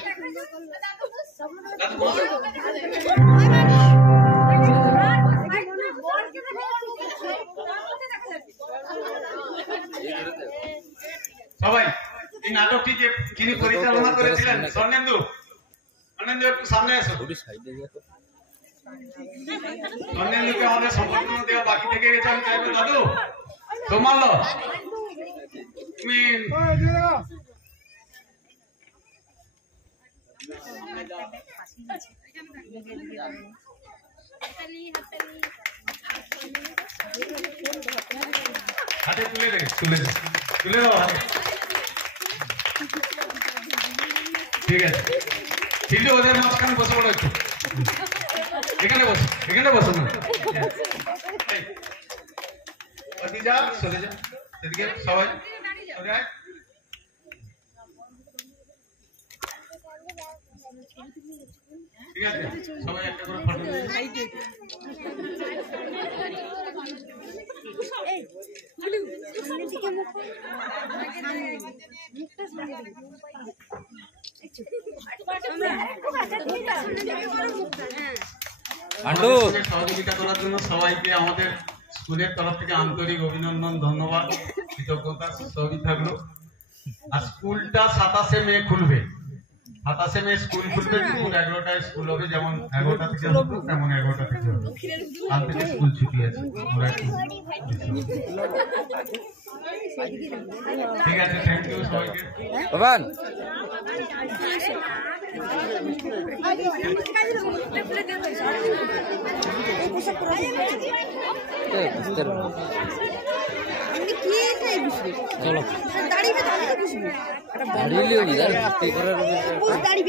সবাই এই নাটকটি যিনি পরিচালনা করেছিলেন স্বর্ণেন্দু, স্বর্ণেন্দু একটু সামনে এসো। স্বর্ণেন্দুকে আমাদের সম্বর্ধনা দেওয়া বাকি থেকে গেছে, আমি চাইবো দাদু সোমাল্য তুমি হাতে তুলে দে, তুলে দে, তুলে দাও হাতে। ঠিক আছে, কিন্তু ওদের মাঝখানে বসে পড়ো একটু, এখানে বসো, এখানে বসো না, যা চলে যা সেদিকে সবাই। ঠিক আছে, সবাই একটা করে ফটো নিয়ে সহযোগিতা করার জন্য সবাইকে আমাদের স্কুলের তরফ থেকে আন্তরিক অভিনন্দন, ধন্যবাদ, কৃতজ্ঞতা সবই থাকলো। আর স্কুলটা 27শে মে খুলবে, 27শে মে স্কুল খুলবে, দুপুর 11টায় স্কুল হবে, যেমন 11টা থেকে হতো তেমন 11টা থেকে হবে। কাল থেকে স্কুল ছুটি আছে, ঠিক আছে, থ্যাংক ইউ সবাইকে। চলো দাঁড়িয়ে